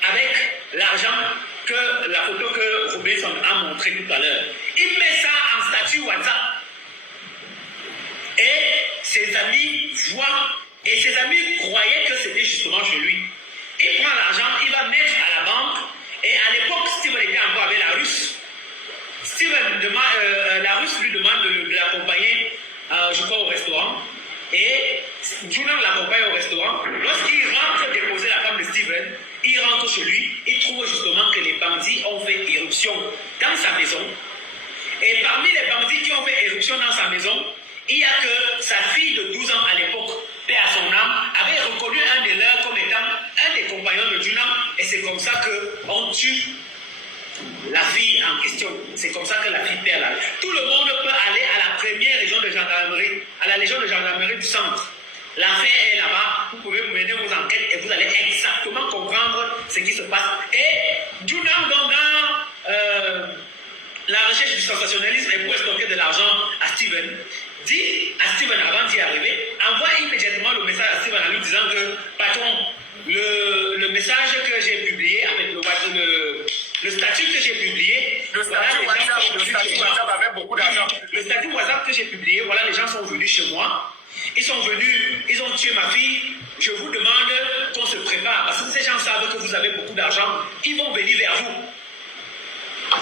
avec l'argent que la photo que Robinson a montrée tout à l'heure. Il met ça en statut WhatsApp. Et ses amis voient, et ses amis croyaient que c'était justement chez lui. Il prend l'argent, il va mettre à la banque, et à l'époque, Steven était encore avec la Russe. La Russe lui demande de l'accompagner, je crois, au restaurant, et Jonan l'accompagne au restaurant. Lorsqu'il rentre déposer la femme de Steven, il rentre chez lui, il trouve justement que les bandits ont fait éruption dans sa maison. Et parmi les bandits qui ont fait éruption dans sa maison, il y a que sa fille de 12 ans à l'époque, paix à son âme, avait reconnu un des leurs comme étant un des compagnons de Jonan. Et c'est comme ça qu'on tue la fille en question. C'est comme ça que la fille perd la vie. Tout le monde peut aller à la première région de gendarmerie, à la légion de gendarmerie du centre. L'affaire est là-bas, vous pouvez mener vos enquêtes et vous allez exactement comprendre ce qui se passe. Et Jonan, dans la recherche du sensationnalisme et pour stocker de l'argent à Steven, dit à Steven avant d'y arriver, envoie immédiatement le message à Steven en lui disant que, patron, le message que j'ai publié, avec le statut que j'ai publié, Le statut WhatsApp avait beaucoup d'argent. Le statut WhatsApp que j'ai publié, voilà, les gens sont venus chez moi. Ils sont venus, ils ont tué ma fille. Je vous demande qu'on se prépare parce que ces gens savent que vous avez beaucoup d'argent. Ils vont venir vers vous.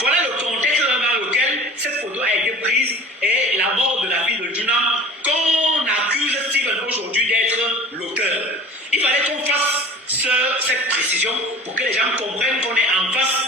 Voilà le contexte dans lequel cette photo a été prise et la mort de la fille de Jonan qu'on accuse Steven aujourd'hui d'être l'auteur. Il fallait qu'on fasse cette précision pour que les gens comprennent qu'on est en face.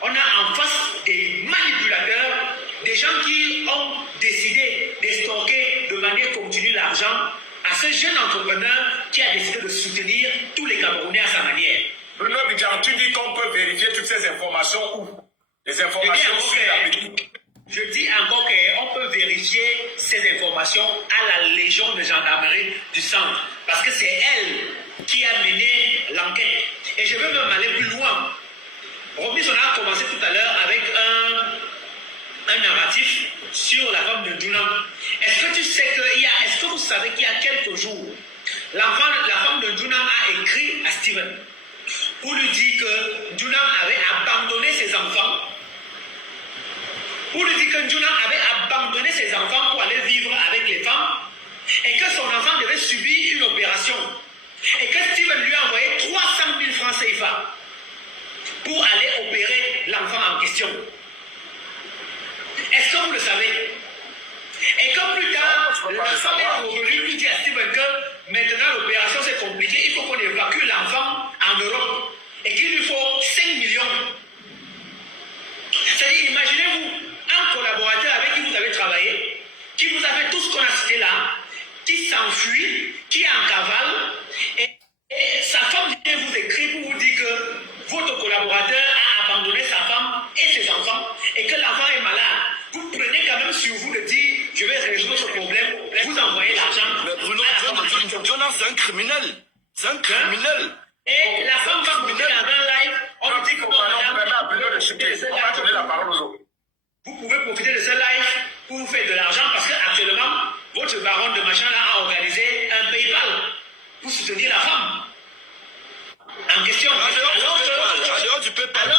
On a en face des manipulateurs, des gens qui ont décidé d'estorquer de manière continue l'argent à ce jeune entrepreneur qui a décidé de soutenir tous les Camerounais à sa manière. Bruno Bidjan, tu dis qu'on peut vérifier toutes ces informations où? Les informations sur la médic. Je dis encore qu'on peut vérifier ces informations à la Légion de gendarmerie du centre. Parce que c'est elle qui a mené l'enquête. Et je veux même aller plus loin. Robinson a commencé tout à l'heure avec un narratif sur la femme de Jonan. Est-ce que tu sais est-ce que vous savez qu'il y a quelques jours, la femme de Jonan a écrit à Steven pour lui dire que Jonan avait abandonné ses enfants. Pour lui dire que Jonan avait abandonné ses enfants pour aller vivre avec les femmes et que son enfant devait subir une opération. Et que Steven lui a envoyé 300 000 francs CFA pour aller opérer l'enfant en question. Est-ce que vous le savez? Et comme plus tard, la femme est revenue lui dit à Steven que maintenant l'opération c'est compliqué, il faut qu'on évacue l'enfant en Europe et qu'il lui faut 5 millions. C'est-à-dire, imaginez-vous un collaborateur avec qui vous avez travaillé, qui vous a fait tout ce qu'on a cité là, qui s'enfuit, qui est en cavale, et sa femme vient vous écrire pour vous dire que votre collaborateur a abandonné sa femme et ses enfants, et que l'enfant est malade. je vais résoudre ce problème, vous envoyez l'argent. Mais Bruno, Jonas, c'est un criminel. C'est un criminel. Et la femme va vous dire dans un live, on nous dit que vous pouvez profiter de ce live pour vous faire de l'argent parce qu'actuellement, votre baron de machin là a organisé un PayPal pour soutenir la femme en question. Alors du PayPal,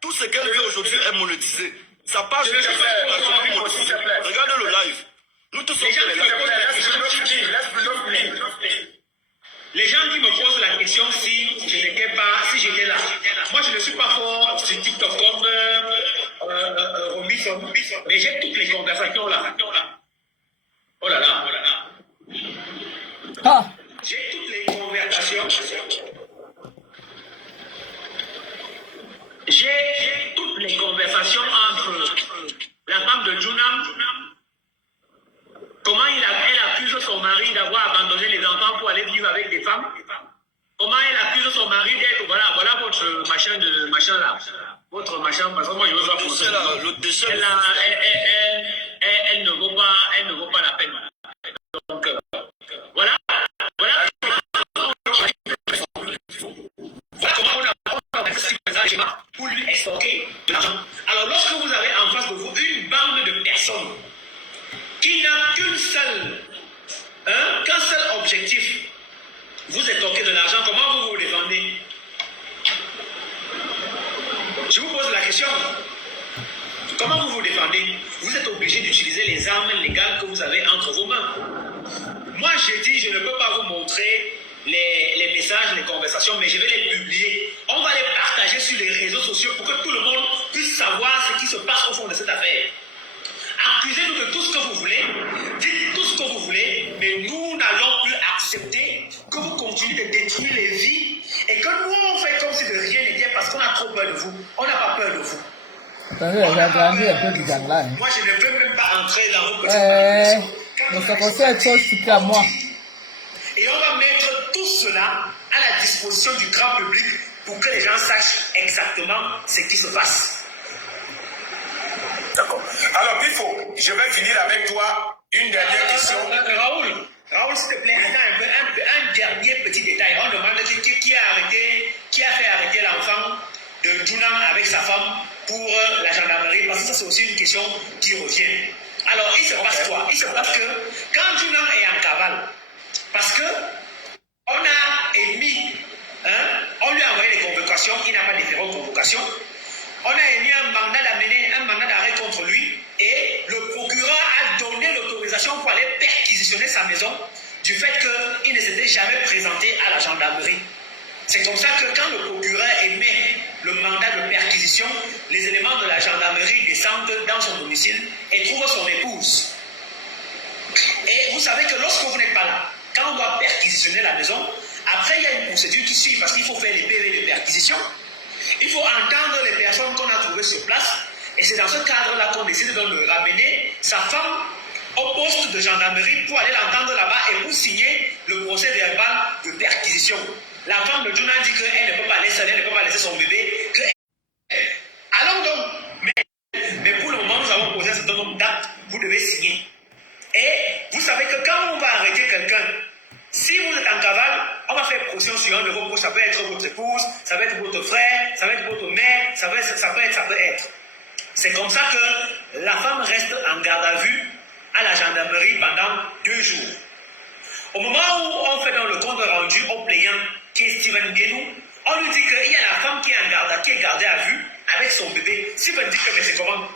tout ce qu'elle fait aujourd'hui est monétisé. Sa page est monétisée. Regardez le live. Nous tous sommes les lives. Les gens qui me posent la question si je n'étais pas, si j'étais là. Moi, je ne suis pas fort sur TikTok comme Robinson, mais j'ai toutes les conversations là. Oh là là, oh là là. Ah, J'ai toutes les conversations. J'ai toutes les conversations entre la femme de Junam. Comment elle accuse son mari d'avoir abandonné les enfants pour aller vivre avec des femmes. Comment elle accuse son mari d'être, voilà votre machin là. Votre machin, parce que moi je veux pas penser. Elle ne vaut pas la peine. Donc, voilà comment on a pour lui extorquer de l'argent. Alors lorsque vous avez en face de vous une bande de personnes qui n'a qu'un seul objectif, vous extorquez de l'argent, comment vous vous défendez? Je vous pose la question. Comment vous vous défendez? Vous êtes obligé d'utiliser les armes légales que vous avez entre vos mains. Moi, j'ai dit, je ne peux pas vous montrer les messages, les conversations, mais je vais les publier. On va les partager sur les réseaux sociaux pour que tout le monde puisse savoir ce qui se passe au fond de cette affaire. Accusez-nous de tout ce que vous voulez, dites tout ce que vous voulez, mais nous n'allons plus accepter que vous continuez de détruire les vies et que nous on fait comme si de rien n'était parce qu'on a trop peur de vous. On n'a pas peur de vous. attendez, j'ai agrandi un peu du gang là. Moi, je ne veux même pas entrer dans vos petites Mais manipulations. ça concerne chose qui à moi. Et on va mettre tout cela à la disposition du grand public pour que les gens sachent exactement ce qui se passe. D'accord. Alors, Pifo, je vais finir avec toi une dernière question. Raoul, s'il te plaît, attends un dernier petit détail. On demande qui a fait arrêter l'enfant de Junam avec sa femme pour la gendarmerie, parce que ça c'est aussi une question qui revient. Alors, il se passe quoi? Il se passe que quand Junam est en cavale, parce que on a émis, on lui a envoyé les convocations, il n'a pas déféré aux convocations. On a émis un mandat d'arrêt contre lui et le procureur a donné l'autorisation pour aller perquisitionner sa maison du fait qu'il ne s'était jamais présenté à la gendarmerie. C'est comme ça que quand le procureur émet le mandat de perquisition, les éléments de la gendarmerie descendent dans son domicile et trouvent son épouse. Et vous savez que lorsque vous n'êtes pas là, quand on doit perquisitionner la maison, après il y a une procédure qui suit parce qu'il faut faire les PV de perquisition. Il faut entendre les personnes qu'on a trouvées sur place et c'est dans ce cadre-là qu'on décide de le ramener sa femme au poste de gendarmerie pour aller l'entendre là-bas et pour signer le procès verbal de perquisition. La femme de Juna dit qu'elle ne peut pas aller seule, elle ne peut pas laisser son bébé. Allons donc, mais pour le moment nous avons posé un certain nombre d'actes, vous devez signer. Et vous savez que quand on va arrêter quelqu'un, si vous êtes en cavale, on va faire pression sur un de vos proches. Ça peut être votre épouse, ça peut être votre frère, ça peut être votre mère, ça peut être. C'est comme ça que la femme reste en garde à vue à la gendarmerie pendant 2 jours. Au moment où on fait dans le compte rendu au plaignant, qui est Steven Bienou, on lui dit qu'il y a la femme qui est gardée à vue avec son bébé. Steven dit que mais c'est comment?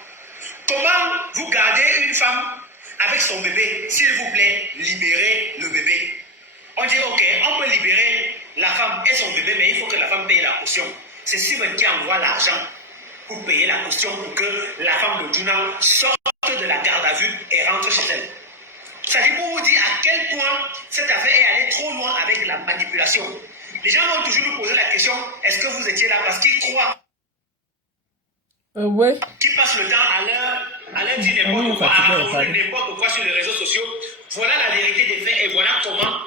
Comment vous gardez une femme avec son bébé? S'il vous plaît, libérez le bébé. On dit, ok, on peut libérer la femme et son bébé, mais il faut que la femme paye la caution. C'est Steven qui envoie l'argent pour payer la caution pour que la femme de Juna sorte de la garde à vue et rentre chez elle. Ça dit pour vous dire à quel point cette affaire est allée trop loin avec la manipulation. Les gens vont toujours nous poser la question, est-ce que vous étiez là? Parce qu'ils croient qu'ils passent le temps à leur dire n'importe quoi, à n'importe quoi sur les réseaux sociaux. Voilà la vérité des faits et voilà comment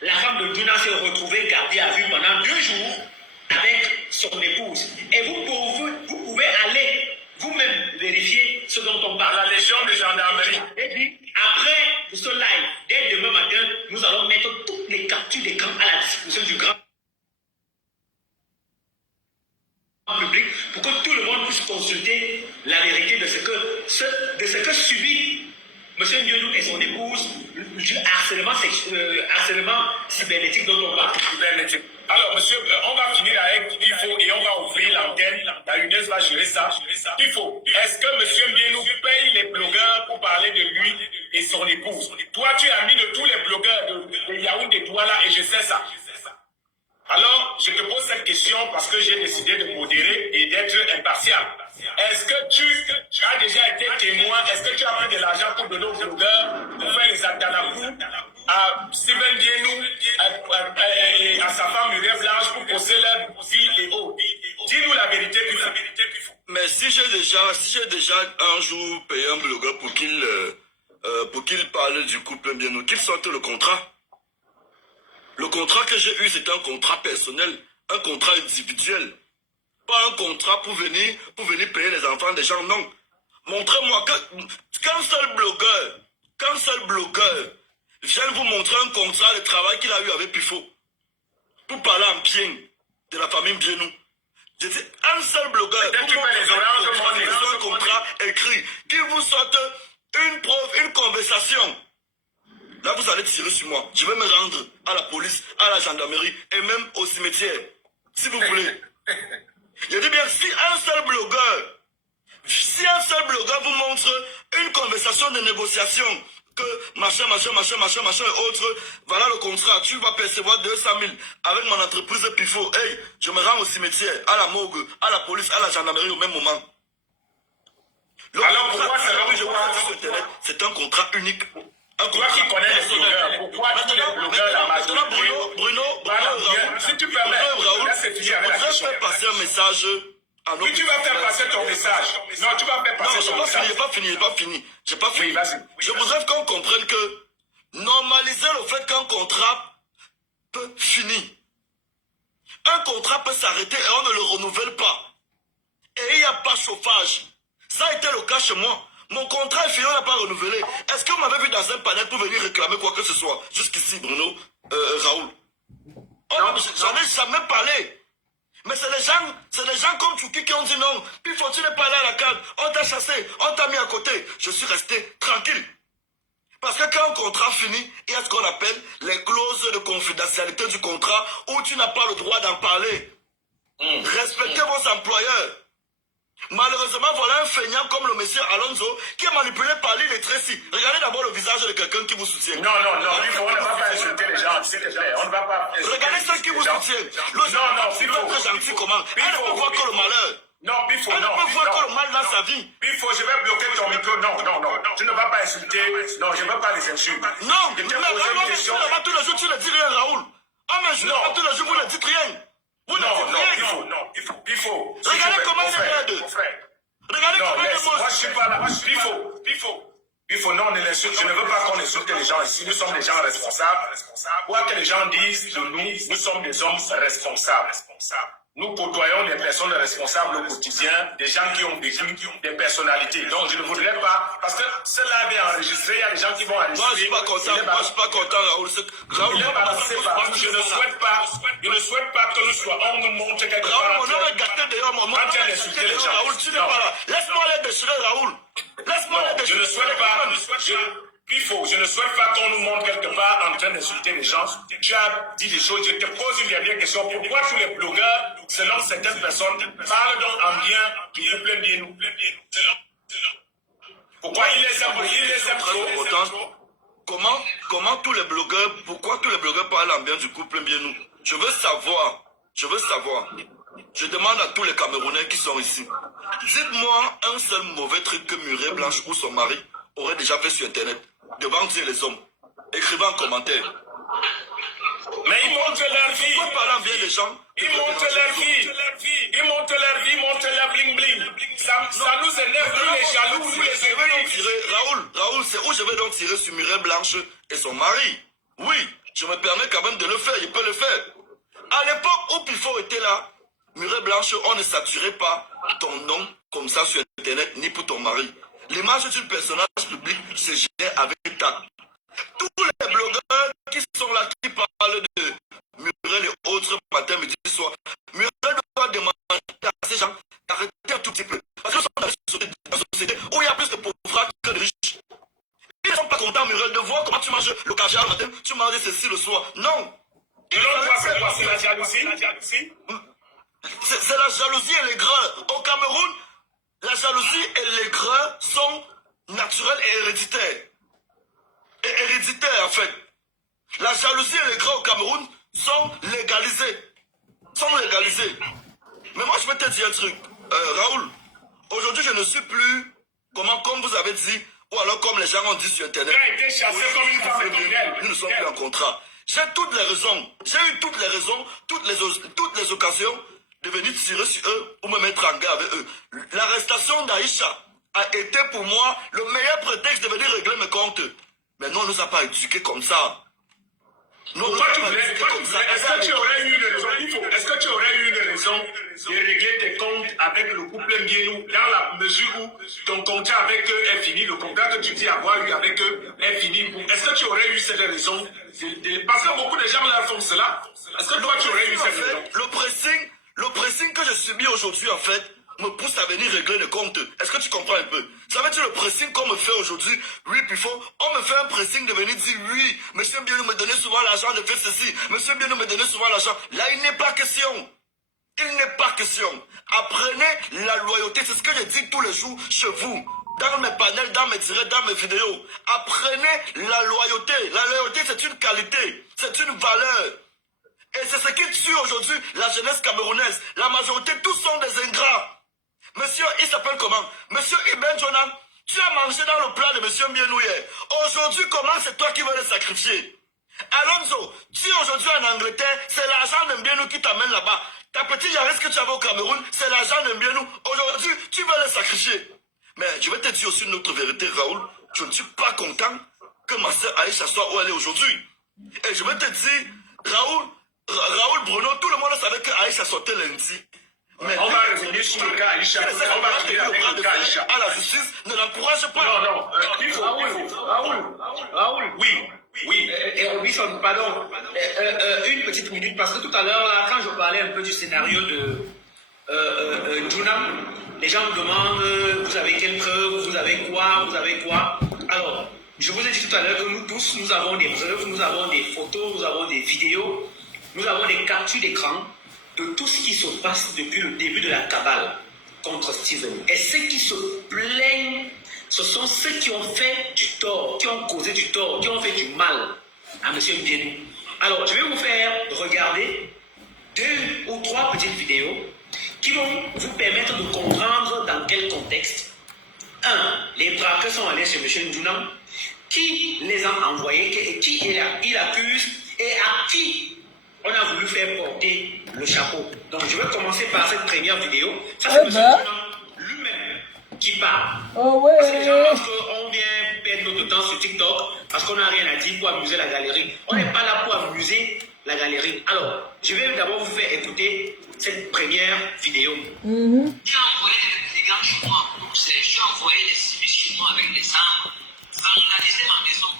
la femme de Juna s'est retrouvée gardée à vue pendant 2 jours avec son épouse. Et vous pouvez aller vous-même vérifier ce dont on parle. La Légion de gendarmerie. Et puis, après ce live, dès demain matin, nous allons mettre toutes les captures d'écran à la disposition du grand public pour que tout le monde puisse consulter la vérité de ce que subit M. Ndionou et son épouse du harcèlement cybernétique dont on parle. Cybernétique. Alors, monsieur, on va finir avec Pifo et on va ouvrir l'antenne. La UNES va gérer ça. Pifo, est-ce que monsieur Ndionou paye les blogueurs pour parler de lui et son épouse? Toi, tu es ami de tous les blogueurs de Yaoundé, Douala, et je sais ça. Alors, je te pose cette question parce que j'ai décidé de modérer et d'être impartial. Est-ce que tu as déjà été témoin? Est-ce que tu as pris de l'argent pour donner aux blogueurs pour faire les atalakou à Steven Ndionou et à sa femme Muriel Blanche pour poser leur vie et eau? Dis-nous la vérité, Pifo. Mais si j'ai déjà un jour payé un blogueur pour qu'il parle du couple Ndionou, qu'il sorte le contrat. Le contrat que j'ai eu, c'est un contrat personnel, un contrat individuel. Pas un contrat pour venir payer les enfants des gens, non. Montrez-moi qu'un seul blogueur vient vous montrer un contrat de travail qu'il a eu avec Pifo. Pour parler en bien de la famille Ndionou. Je dis, un seul blogueur, un contrat écrit, qui vous sorte une preuve, une conversation. Là, vous allez tirer sur moi. Je vais me rendre à la police, à la gendarmerie et même au cimetière. Si vous voulez. Je dis bien, si un seul blogueur vous montre une conversation de négociation, que machin et autres, voilà le contrat, tu vas percevoir 200 000 avec mon entreprise de Pifo. Hey, je me rends au cimetière, à la morgue, à la police, à la gendarmerie au même moment. Alors pourquoi c'est un contrat unique? Toi qui connais les blogueurs, pourquoi tous les blogueurs, la majorité... Bruno, si tu permets, Raoul, c'est fini avec la question. faire passer un message à nos... Oui, tu vas faire passer ton message. Non, tu vas faire passer ton message. J'ai pas fini. Oui, vas-y. Je voudrais qu'on comprenne que normaliser le fait qu'un contrat peut finir. Un contrat peut s'arrêter et on ne le renouvelle pas. Et il n'y a pas chauffage. Ça a été le cas chez moi. Mon contrat est fini, on n'a pas renouvelé. Est-ce que vous m'avez vu dans un panel pour venir réclamer quoi que ce soit? Jusqu'ici, Bruno, Raoul. J'en ai jamais parlé. Mais c'est des gens comme Chouki qui ont dit non. Puis faut-il pas aller à la cave? On t'a chassé, on t'a mis à côté. Je suis resté tranquille. Parce que quand un contrat finit, il y a ce qu'on appelle les clauses de confidentialité du contrat où tu n'as pas le droit d'en parler. Respectez vos employeurs. Malheureusement, voilà un feignant comme le monsieur Alonso qui est manipulé par l'illettré-ci. Regardez d'abord le visage de quelqu'un qui vous soutient. Non, on ne va pas insulter les gens, s'il te plaît. On ne va pas insulter. Regardez ceux qui vous soutiennent. Le gens qui sont très gentils comment. Elle ne peut voir que le malheur. Non, Pifo, elle ne peut voir que le mal dans sa vie. Pifo, je vais bloquer ton micro. Non. Tu ne vas pas insulter. Non, je ne veux pas les insulter. Non, mais là-bas tous les jours, tu ne dis rien, Raoul. Ah, mais là-bas tous les jours, vous ne dites rien. Non, Pifo. Regardez comment il est raide. Regardez comment il est moche. Moi, je suis pas là. Pifo, non, je ne veux pas qu'on insulte les gens ici. Nous sommes des gens responsables. Quoi que les gens disent de nous sommes des hommes responsables. Nous côtoyons des personnes responsables au quotidien, des gens qui ont vécu, des personnalités. Donc, je ne voudrais pas, parce que cela avait enregistré, il y a des gens qui vont enregistrer. Moi, je ne suis pas content, Raoul. Je ne souhaite pas que nous soyons, on nous montre quelque chose. Raoul, mon nom est gâté d'ailleurs, mon nom est gâté les gens. Raoul, tu n'es pas là. Laisse-moi les déchirer, Raoul. Laisse-moi les déchirer. Je ne souhaite pas. Je ne souhaite pas qu'on nous montre quelque part en train d'insulter les gens. Tu as dit des choses. Je te pose une dernière question. Pourquoi tous les blogueurs, selon certaines personnes, parlent donc en bien du couple Ndionou? Pourquoi ils les aiment trop? Pourquoi tous les blogueurs parlent en bien du couple Ndionou? Je veux savoir. Je demande à tous les Camerounais qui sont ici. Dites-moi un seul mauvais truc que Muriel Blanche ou son mari aurait déjà fait sur Internet, devant Dieu les hommes. Écrivez en commentaire. Mais ils montrent leur vie. Pourquoi parler en bien des gens? Ils montrent leur vie. Ils montrent leur bling bling. Ça nous énerve, nous les jaloux, nous les énerve. Raoul, c'est où je vais donc tirer sur Muriel Blanche et son mari? Oui, je me permets quand même de le faire, il peut le faire. À l'époque où Pifo était là, Muriel Blanche, on ne saturait pas ton nom comme ça sur Internet, ni pour ton mari. l'image d'un personnage public se gère avec tact. Tous les blogueurs qui sont là, qui parlent de Muriel et autres matin, midi, soir, Muriel doit demander à ces gens d'arrêter un tout petit peu. Parce que nous sommes dans une société où il y a plus de pauvres que de riches. Ils ne sont pas contents, Muriel, de voir comment tu manges le caviar le matin, tu manges ceci le soir. Non. C'est la jalousie. C'est la jalousie et l'aigreur. Au Cameroun, la jalousie et l'aigreur sont naturelles et héréditaires. Et héréditaires, en fait. La jalousie et l'aigreur au Cameroun sont légalisées. Mais moi, je vais te dire un truc. Raoul, aujourd'hui, je ne suis plus, comme vous avez dit, ou alors comme les gens ont dit sur Internet. Tu as été chassé comme une femme criminelle. Nous ne sommes plus en contrat. J'ai toutes les raisons. J'ai eu toutes les raisons, toutes les occasions de venir tirer sur eux ou me mettre en guerre avec eux. L'arrestation d'Aïcha a été pour moi le meilleur prétexte de venir régler mes comptes. Mais non, on ne nous a pas éduqués comme ça. Pourquoi tu voulais comme ça? Est-ce que tu aurais eu une raison de régler tes comptes avec le couple Mbienou dans la mesure où ton contrat avec eux est fini, le contrat que tu dis avoir eu avec eux est fini? Est-ce que tu aurais eu cette raison? Parce que beaucoup de gens là font cela. Est-ce que toi tu aurais eu cette raison? Le pressing que je subis aujourd'hui, en fait, me pousse à venir régler les comptes. Est-ce que tu comprends un peu? Ça veut dire le pressing qu'on me fait aujourd'hui? Oui, puis on me fait un pressing de venir dire oui, monsieur Mbienou me donnait souvent l'argent de faire ceci, monsieur Mbienou me donnait souvent l'argent. Là, il n'est pas question. Il n'est pas question. Apprenez la loyauté, c'est ce que je dis tous les jours chez vous. Dans mes panels, dans mes directs, dans mes vidéos. Apprenez la loyauté. La loyauté, c'est une qualité, c'est une valeur. Et c'est ce qui tue aujourd'hui la jeunesse camerounaise. La majorité, tous sont des ingrats. Monsieur, il s'appelle comment? Monsieur Iben Jonan, tu as mangé dans le plat de monsieur Mbienou hier. Aujourd'hui, comment c'est toi qui veux le sacrifier? Alonso, tu es aujourd'hui en Angleterre, c'est l'argent de Mbienou qui t'amène là-bas. Ta petite Yaris que tu avais au Cameroun, c'est l'argent de Mbienou. Aujourd'hui, tu veux le sacrifier. Mais je vais te dire aussi une autre vérité, Raoul. Je ne suis pas content que ma soeur Aïcha soit où elle est aujourd'hui. Et je vais te dire, Raoul Bruno, tout le monde savait que Aïcha sortait lundi. Mais on va revenir sur le cas Aïcha. On va finir avec le cas Aïcha. À la justice ne l'encourage pas. Raoul, oui. Et Robinson, pardon, une petite minute, parce que tout à l'heure, là, quand je parlais un peu du scénario de Djuna, les gens me demandent, vous avez quelle preuve, vous avez quoi? Alors, je vous ai dit tout à l'heure que nous tous, nous avons des preuves, nous avons des photos, nous avons des vidéos, nous avons des captures d'écran de tout ce qui se passe depuis le début de la cabale contre Steven. Et ceux qui se plaignent, ce sont ceux qui ont fait du tort, qui ont causé du tort, qui ont fait du mal à M. Mbienou. Alors, je vais vous faire regarder 2 ou 3 petites vidéos qui vont vous permettre de comprendre dans quel contexte, les braqueurs sont allés chez M. Ndjounam, qui les a envoyés, et qui il accuse, et à qui on a voulu faire porter le chapeau. Donc, je vais commencer par cette première vidéo. Ça, c'est M. Ndjounam lui-même qui parle. Oh ouais. Parce que les gens pensent qu'on vient perdre notre temps sur TikTok parce qu'on n'a rien à dire pour amuser la galerie. On n'est pas là pour amuser la galerie. Alors, je vais d'abord vous faire écouter cette première vidéo. Tu as envoyé des gars chez moi à Bruxelles, tu as envoyé des civils chez moi avec des armes, vandaliser ma maison.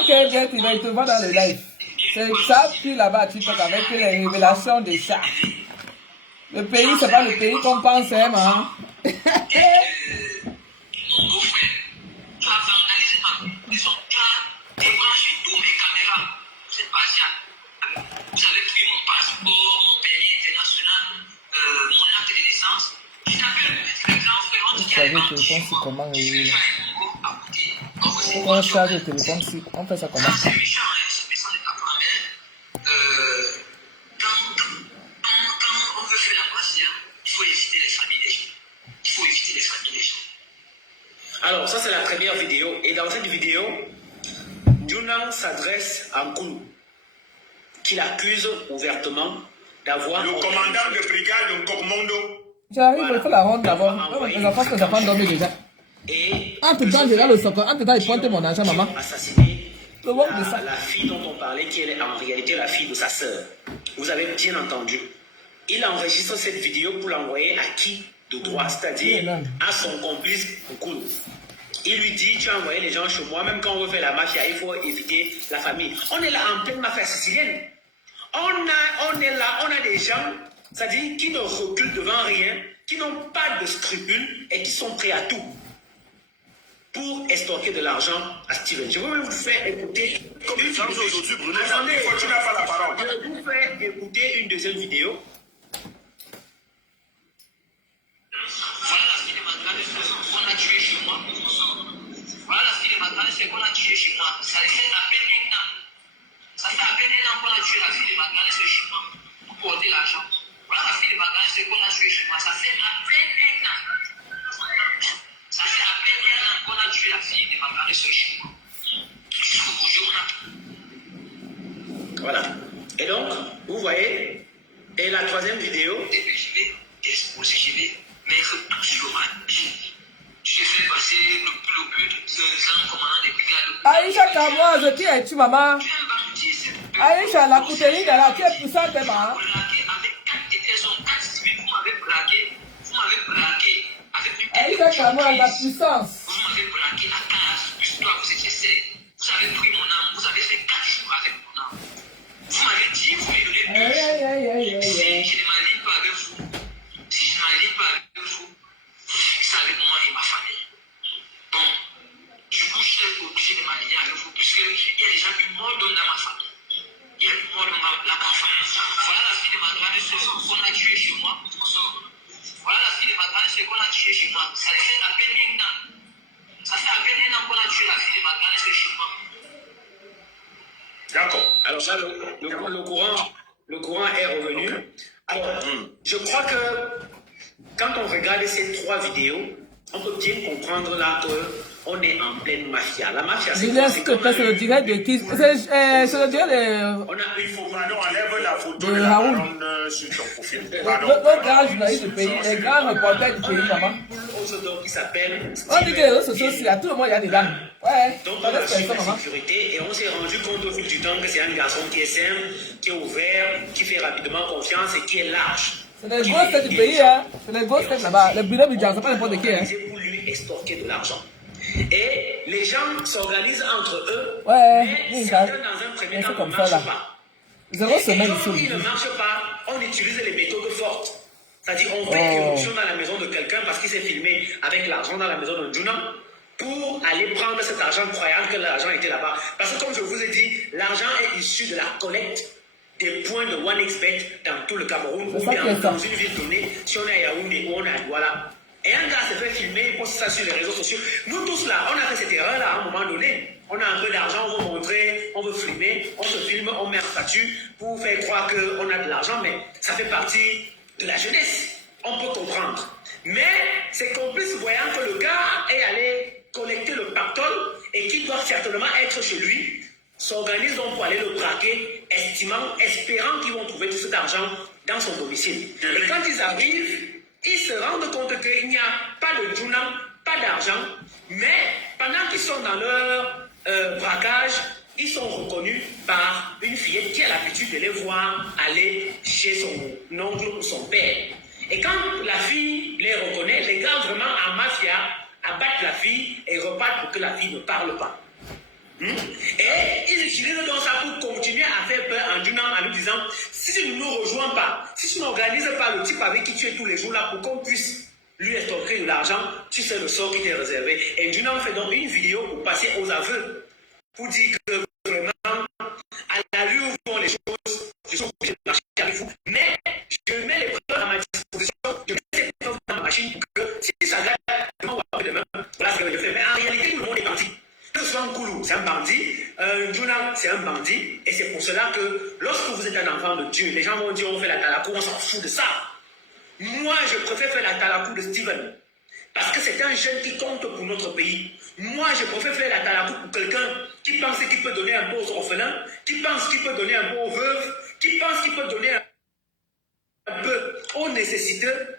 Ok, il va te voir dans le live. C'est ça qui là-bas à TikTok avec les révélations des chats. Le pays, c'est pas le pays qu'on pense, hein, man. Mon beau-frère, tu as vandalisé ma maison, tu as débranché tous mes caméras. C'est pas ça. Vous avez pris mon passeport, mon permis international, mon acte de naissance. Je t'appelle le grand frère qui a demandé chez moi. Comment Je vais faire un Congo à côté. on charge le téléphone, on fait ça comment? C'est méchant, c'est méchant de ta part, mais quand on veut faire la brassière, il faut éviter les familles des gens. Il faut éviter les familles des gens. Alors, ça c'est la première vidéo. Et dans cette vidéo, Ndjounam s'adresse à Nkoulou, qui l'accuse ouvertement d'avoir... Le commandant de brigade de Nkokmondo. J'arrive, il faut la rendre d'abord. Les enfants que les enfants dorment déjà. Et entre temps, j'ai là le soccer. Entre temps, il pointe mon argent, maman. Assassiné ça. la fille dont on parlait, qui est en réalité la fille de sa sœur. Vous avez bien entendu. Il enregistre cette vidéo pour l'envoyer à qui de droit, c'est-à-dire à son complice Nkoulou. il lui dit, tu as envoyé les gens chez moi, même quand on veut faire la mafia, il faut éviter la famille. On est là en pleine mafia sicilienne. On est là, on a des gens, c'est-à-dire qui ne reculent devant rien, qui n'ont pas de scrupules et qui sont prêts à tout pour estorquer de l'argent à Steven. Je vais même vous faire écouter une vidéo. Attendez, tu n'as pas la parole. Je vais vous faire écouter une deuxième vidéo. Voilà la fille de Madame qu'on a tué chez moi. Voilà la fille de Madame qu'on a tué chez moi. Ça fait à peine un an. Ça fait à peine un an qu'on a tué la fille de Madame chez moi pour porter l'argent. Voilà la fille de Madame qu'on a tué chez moi. Ça fait à peine un an. Ça fait à peine un an qu'on a tué la fille de Madame chez moi. Jusqu'au jour là. Voilà. Et donc, vous voyez, et la troisième vidéo. Et puis je vais mettre tout sur ma vie. J'ai fait passer le but de 2 ans commandant des brigades. Aïcha Kamoise, qui es-tu, maman? Tu es un bandit, c'est Aïcha, la couterie de la tête puissante, maman. avec 4 détentions, 4 civils, vous m'avez braqué avec une Aïcha Kamoise, la puissance. vous m'avez braqué à 15, plus toi vous étiez 7, vous avez pris mon âme, vous avez fait 4 jours avec mon âme. Vous m'avez dit, vous m'avez donné 2 jours. Si je ne m'aligne pas avec vous, c'est avec moi et ma famille. Bon, du coup, je suis obligé de m'aligner avec vous, puisqu'il y a déjà une mort d'homme dans ma famille. Il y a une mort d'homme là-bas en famille. Voilà la fille de ma grande sœur qu'on a tuée chez moi. Voilà la fille de ma grande sœur qu'on a tuée chez moi. Ça fait à peine un an. Ça fait à peine un an qu'on a tué la fille de ma grande sœur chez moi. D'accord. Alors ça, le courant est revenu. Alors, je crois que quand on regarde ces 3 vidéos, on peut bien comprendre là qu'on est en pleine mafia. La mafia, c'est Julien, s'il te plaît, c'est le direct de qui? C'est le direct de... On a une Il faut pardon, enlève la photo De de la Raoul. baronne sur ton profil. Pardon. Le grand journaliste du pays, les grands reporters du pays, maman. qui s'appelle On dit que les réseaux sociaux, il y a tout le monde, il y a des dames. Ouais, donc on ça a laisse suivi personne, la maman. sécurité et on s'est rendu compte au fil du temps que c'est un garçon qui est simple, qui est ouvert, qui fait rapidement confiance et qui est large. C'est les grosses têtes du pays, hein. C'est les grosses têtes là-bas. Le bilan du c'est pas n'importe qui, hein. Pour lui extorquer de l'argent. Et les gens s'organisent entre eux, Ouais, mais oui, certains ça- dans un premier c'est temps comme ne ça, là. marchent pas. 0 Et semaine quand ici il ne aujourd'hui. marche pas, on utilise les méthodes fortes. C'est-à-dire, on fait irruption dans la maison de quelqu'un parce qu'il s'est filmé avec l'argent dans la maison de Juna pour aller prendre cet argent croyant que l'argent était là-bas. Parce que comme je vous ai dit, l'argent est issu de la collecte des points de OneXBet dans tout le Cameroun ou C'est ça bien qui est ça. dans une ville donnée, si on est à Yaoundé ou on est à Douala. Et un gars se fait filmer, il poste ça sur les réseaux sociaux. Nous tous là, on a fait cette erreur-là à un moment donné. On a un peu d'argent, on veut montrer, on veut filmer, on se filme, on met un statut pour faire croire qu'on a de l'argent, mais ça fait partie de la jeunesse. On peut comprendre. Mais ses complices, voyant que le gars est allé collecter le pactole et qu'il doit certainement être chez lui, s'organisent donc pour aller le braquer, espérant qu'ils vont trouver tout cet argent dans son domicile. Et quand ils arrivent, ils se rendent compte qu'il n'y a pas de Juna, pas d'argent, mais pendant qu'ils sont dans leur braquage, ils sont reconnus par une fillette qui a l'habitude de les voir aller chez son oncle ou son père. Et quand la fille les reconnaît, les gars vraiment en mafia abattent la fille et repartent pour que la fille ne parle pas. Et ils utilisent donc ça pour continuer à faire peur en nous disant, si tu ne nous rejoins pas, si tu n'organises pas le type avec qui tu es tous les jours là pour qu'on puisse lui estorquer de l'argent, tu sais le sort qui t'est réservé. Et Juna fait donc une vidéo pour passer aux aveux, pour dire que vraiment, à la vue où vont les choses, je suis obligé de marcher avec vous, mais je mets les preuves à ma disposition, je mets ces preuves dans ma machine pour que si ça gagne, demain ou après-demain, voilà ce que je fais. Mais en réalité, tout le monde est parti. Que soit Nkoulou, c'est un bandit, Juna, c'est un bandit, et c'est pour cela que lorsque vous êtes un enfant de Dieu, les gens vont dire on fait la talakou, on s'en fout de ça. Moi, je préfère faire la talakou de Steven, parce que c'est un jeune qui compte pour notre pays. Moi, je préfère faire la talakou pour quelqu'un qui pense qu'il peut donner un peu aux orphelins, qui pense qu'il peut donner un peu aux veuves, qui pense qu'il peut donner un peu aux nécessiteux,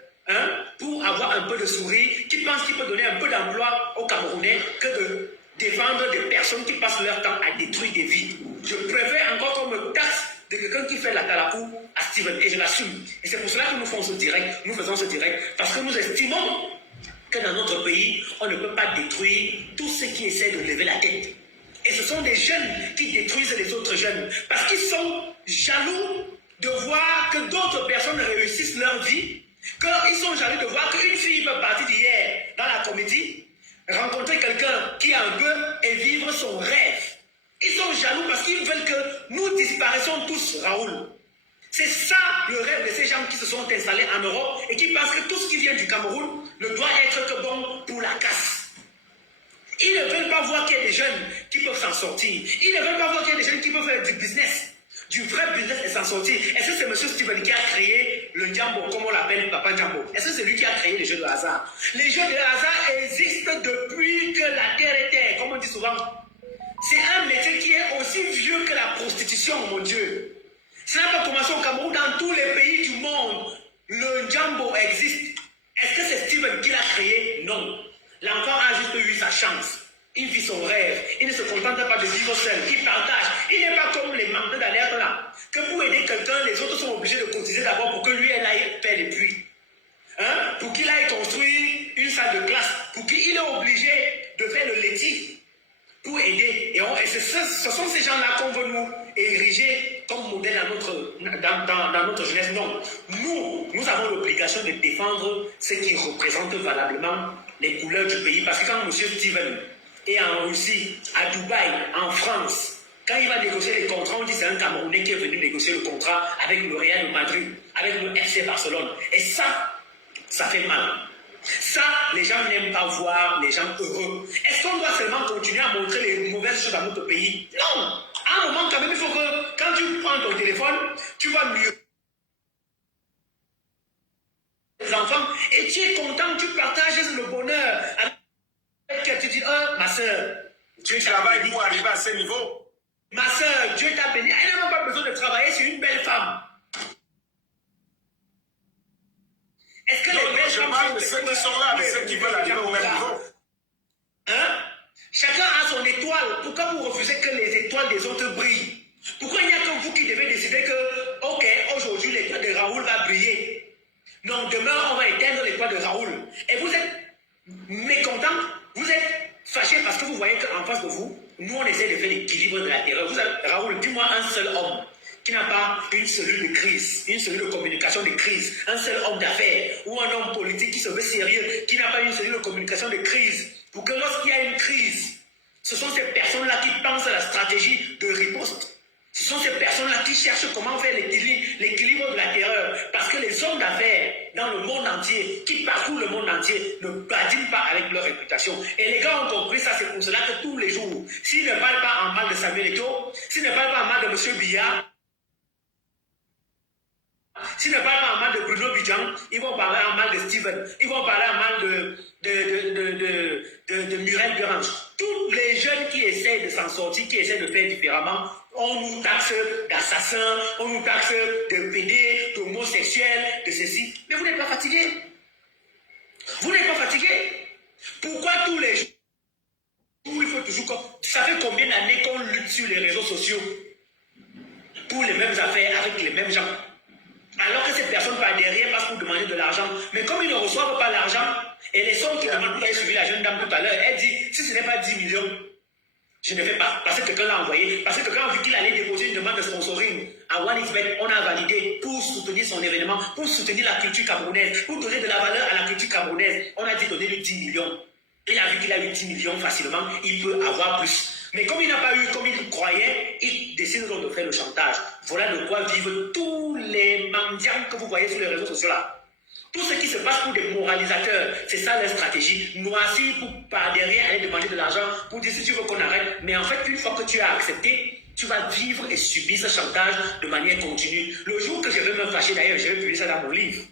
pour avoir un peu de sourire, qui pense qu'il peut donner un peu d'emploi aux Camerounais que de défendre des personnes qui passent leur temps à détruire des vies. Je préfère encore qu'on me taxe de quelqu'un qui fait la talakou à Steven, et je l'assume. Et c'est pour cela que nous faisons ce direct, parce que nous estimons que dans notre pays, on ne peut pas détruire tous ceux qui essaient de lever la tête. Et ce sont des jeunes qui détruisent les autres jeunes. Parce qu'ils sont jaloux de voir que d'autres personnes réussissent leur vie. Qu'ils sont jaloux de voir qu'une fille peut partir d'hier dans la comédie, rencontrer quelqu'un qui a un peu et vivre son rêve. Ils sont jaloux parce qu'ils veulent que nous disparaissions tous, Raoul. C'est ça le rêve de ces gens qui se sont installés en Europe et qui pensent que tout ce qui vient du Cameroun ne doit être que bon pour la casse. Ils ne veulent pas voir qu'il y a des jeunes qui peuvent s'en sortir. Ils ne veulent pas voir qu'il y a des jeunes qui peuvent faire du business. Du vrai business et s'en sortir. Est-ce que c'est M. Steven qui a créé le Njambo, comme on l'appelle Papa Njambo? Est-ce que c'est lui qui a créé les jeux de hasard? Les jeux de hasard existent depuis que la terre est terre, comme on dit souvent. C'est un métier qui est aussi vieux que la prostitution, mon Dieu. Ça n'a pas commencé au Cameroun, dans tous les pays du monde. Le Njambo existe. Est-ce que c'est Steven qui l'a créé? Non. L'enfant a juste eu sa chance. Il vit son rêve. Il ne se contente pas de vivre seul. Il partage. Il n'est pas comme les menteurs d'alerte là. Que pour aider quelqu'un, les autres sont obligés de cotiser d'abord pour que lui aille faire les puits. Pour qu'il aille construire une salle de classe. Pour qu'il est obligé de faire le laitier. Pour aider. Et ce sont ces gens-là qu'on veut nous ériger comme modèle dans notre jeunesse. Non. Nous avons l'obligation de défendre ce qui représente valablement les couleurs du pays. Parce que quand M. Steven est en Russie, à Dubaï, en France, quand il va négocier les contrats, on dit c'est un Camerounais qui est venu négocier le contrat avec le Real de Madrid, avec le FC Barcelone. Et ça fait mal. Ça, les gens n'aiment pas voir les gens heureux. Est-ce qu'on doit seulement continuer à montrer les mauvaises choses dans notre pays? Non! À un moment, quand même, il faut que, quand tu prends ton téléphone, tu vas mieux. Les enfants, et tu es content, tu partages le bonheur. Avec tu dis, oh, ma soeur, Tu travailles pour arriver à ce niveau. Ma soeur, Dieu t'a béni. Elle n'a même pas besoin de travailler sur une belle femme. Est-ce que les belles femmes parle de ceux qui sont là, de ceux qui veulent arriver au même niveau. Hein? Chacun a son étoile. Pourquoi vous refusez que les étoiles des autres brillent? Pourquoi il n'y a que vous qui devez décider que, ok, aujourd'hui l'étoile de Raoul va briller. Non, demain on va éteindre l'étoile de Raoul. Et vous êtes mécontent, vous êtes fâché parce que vous voyez qu'en face de vous, nous on essaie de faire l'équilibre de la terreur. Raoul, dis-moi un seul homme qui n'a pas une cellule de crise, une cellule de communication de crise, un seul homme d'affaires ou un homme politique qui se veut sérieux, qui n'a pas une cellule de communication de crise, pour que lorsqu'il y a une crise, ce sont ces personnes-là qui pensent à la stratégie de riposte. Ce sont ces personnes-là qui cherchent comment faire l'équilibre de la terreur. Parce que les hommes d'affaires dans le monde entier, qui parcourent le monde entier, ne badinent pas avec leur réputation. Et les gars ont compris ça, c'est pour cela que tous les jours, s'ils ne parlent pas en mal de Samuel Eto'o, s'ils ne parlent pas en mal de M. Billard, s'ils ne parlent pas en mal de Bruno Bidjan, ils vont parler en mal de Steven, ils vont parler en mal de Muriel Guérange. Tous les jeunes qui essaient de s'en sortir, qui essaient de faire différemment, on nous taxe d'assassins, on nous taxe de pédés, d'homosexuels, de ceci. Mais vous n'êtes pas fatigués. Vous n'êtes pas fatigués. Pourquoi tous les jours, il faut toujours... Ça fait combien d'années qu'on lutte sur les réseaux sociaux pour les mêmes affaires avec les mêmes gens? Alors que ces personnes par derrière passent pour demander de l'argent. Mais comme ils ne reçoivent pas l'argent, et les sommes qui demandent, vous avez suivi la jeune dame tout à l'heure, elle dit, si ce n'est pas 10 millions, je ne fais pas. Parce que quelqu'un l'a envoyé. Parce que quelqu'un a vu qu'il allait déposer une demande de sponsoring à OneXBet, on a validé pour soutenir son événement, pour soutenir la culture camerounaise, pour donner de la valeur à la culture camerounaise. On a dit donner lui 10 millions. Il a vu qu'il a eu 10 millions facilement, il peut avoir plus. Mais comme il n'a pas eu, comme il croyait, il décide donc de faire le chantage. Voilà de quoi vivent tous les mendiants que vous voyez sur les réseaux sociaux là. Tout ce qui se passe pour des moralisateurs, c'est ça leur stratégie. Noircir pour par derrière aller demander de l'argent pour dire si tu veux qu'on arrête. Mais en fait, une fois que tu as accepté, tu vas vivre et subir ce chantage de manière continue. Le jour que je vais me fâcher, d'ailleurs, je vais publier ça dans mon livre.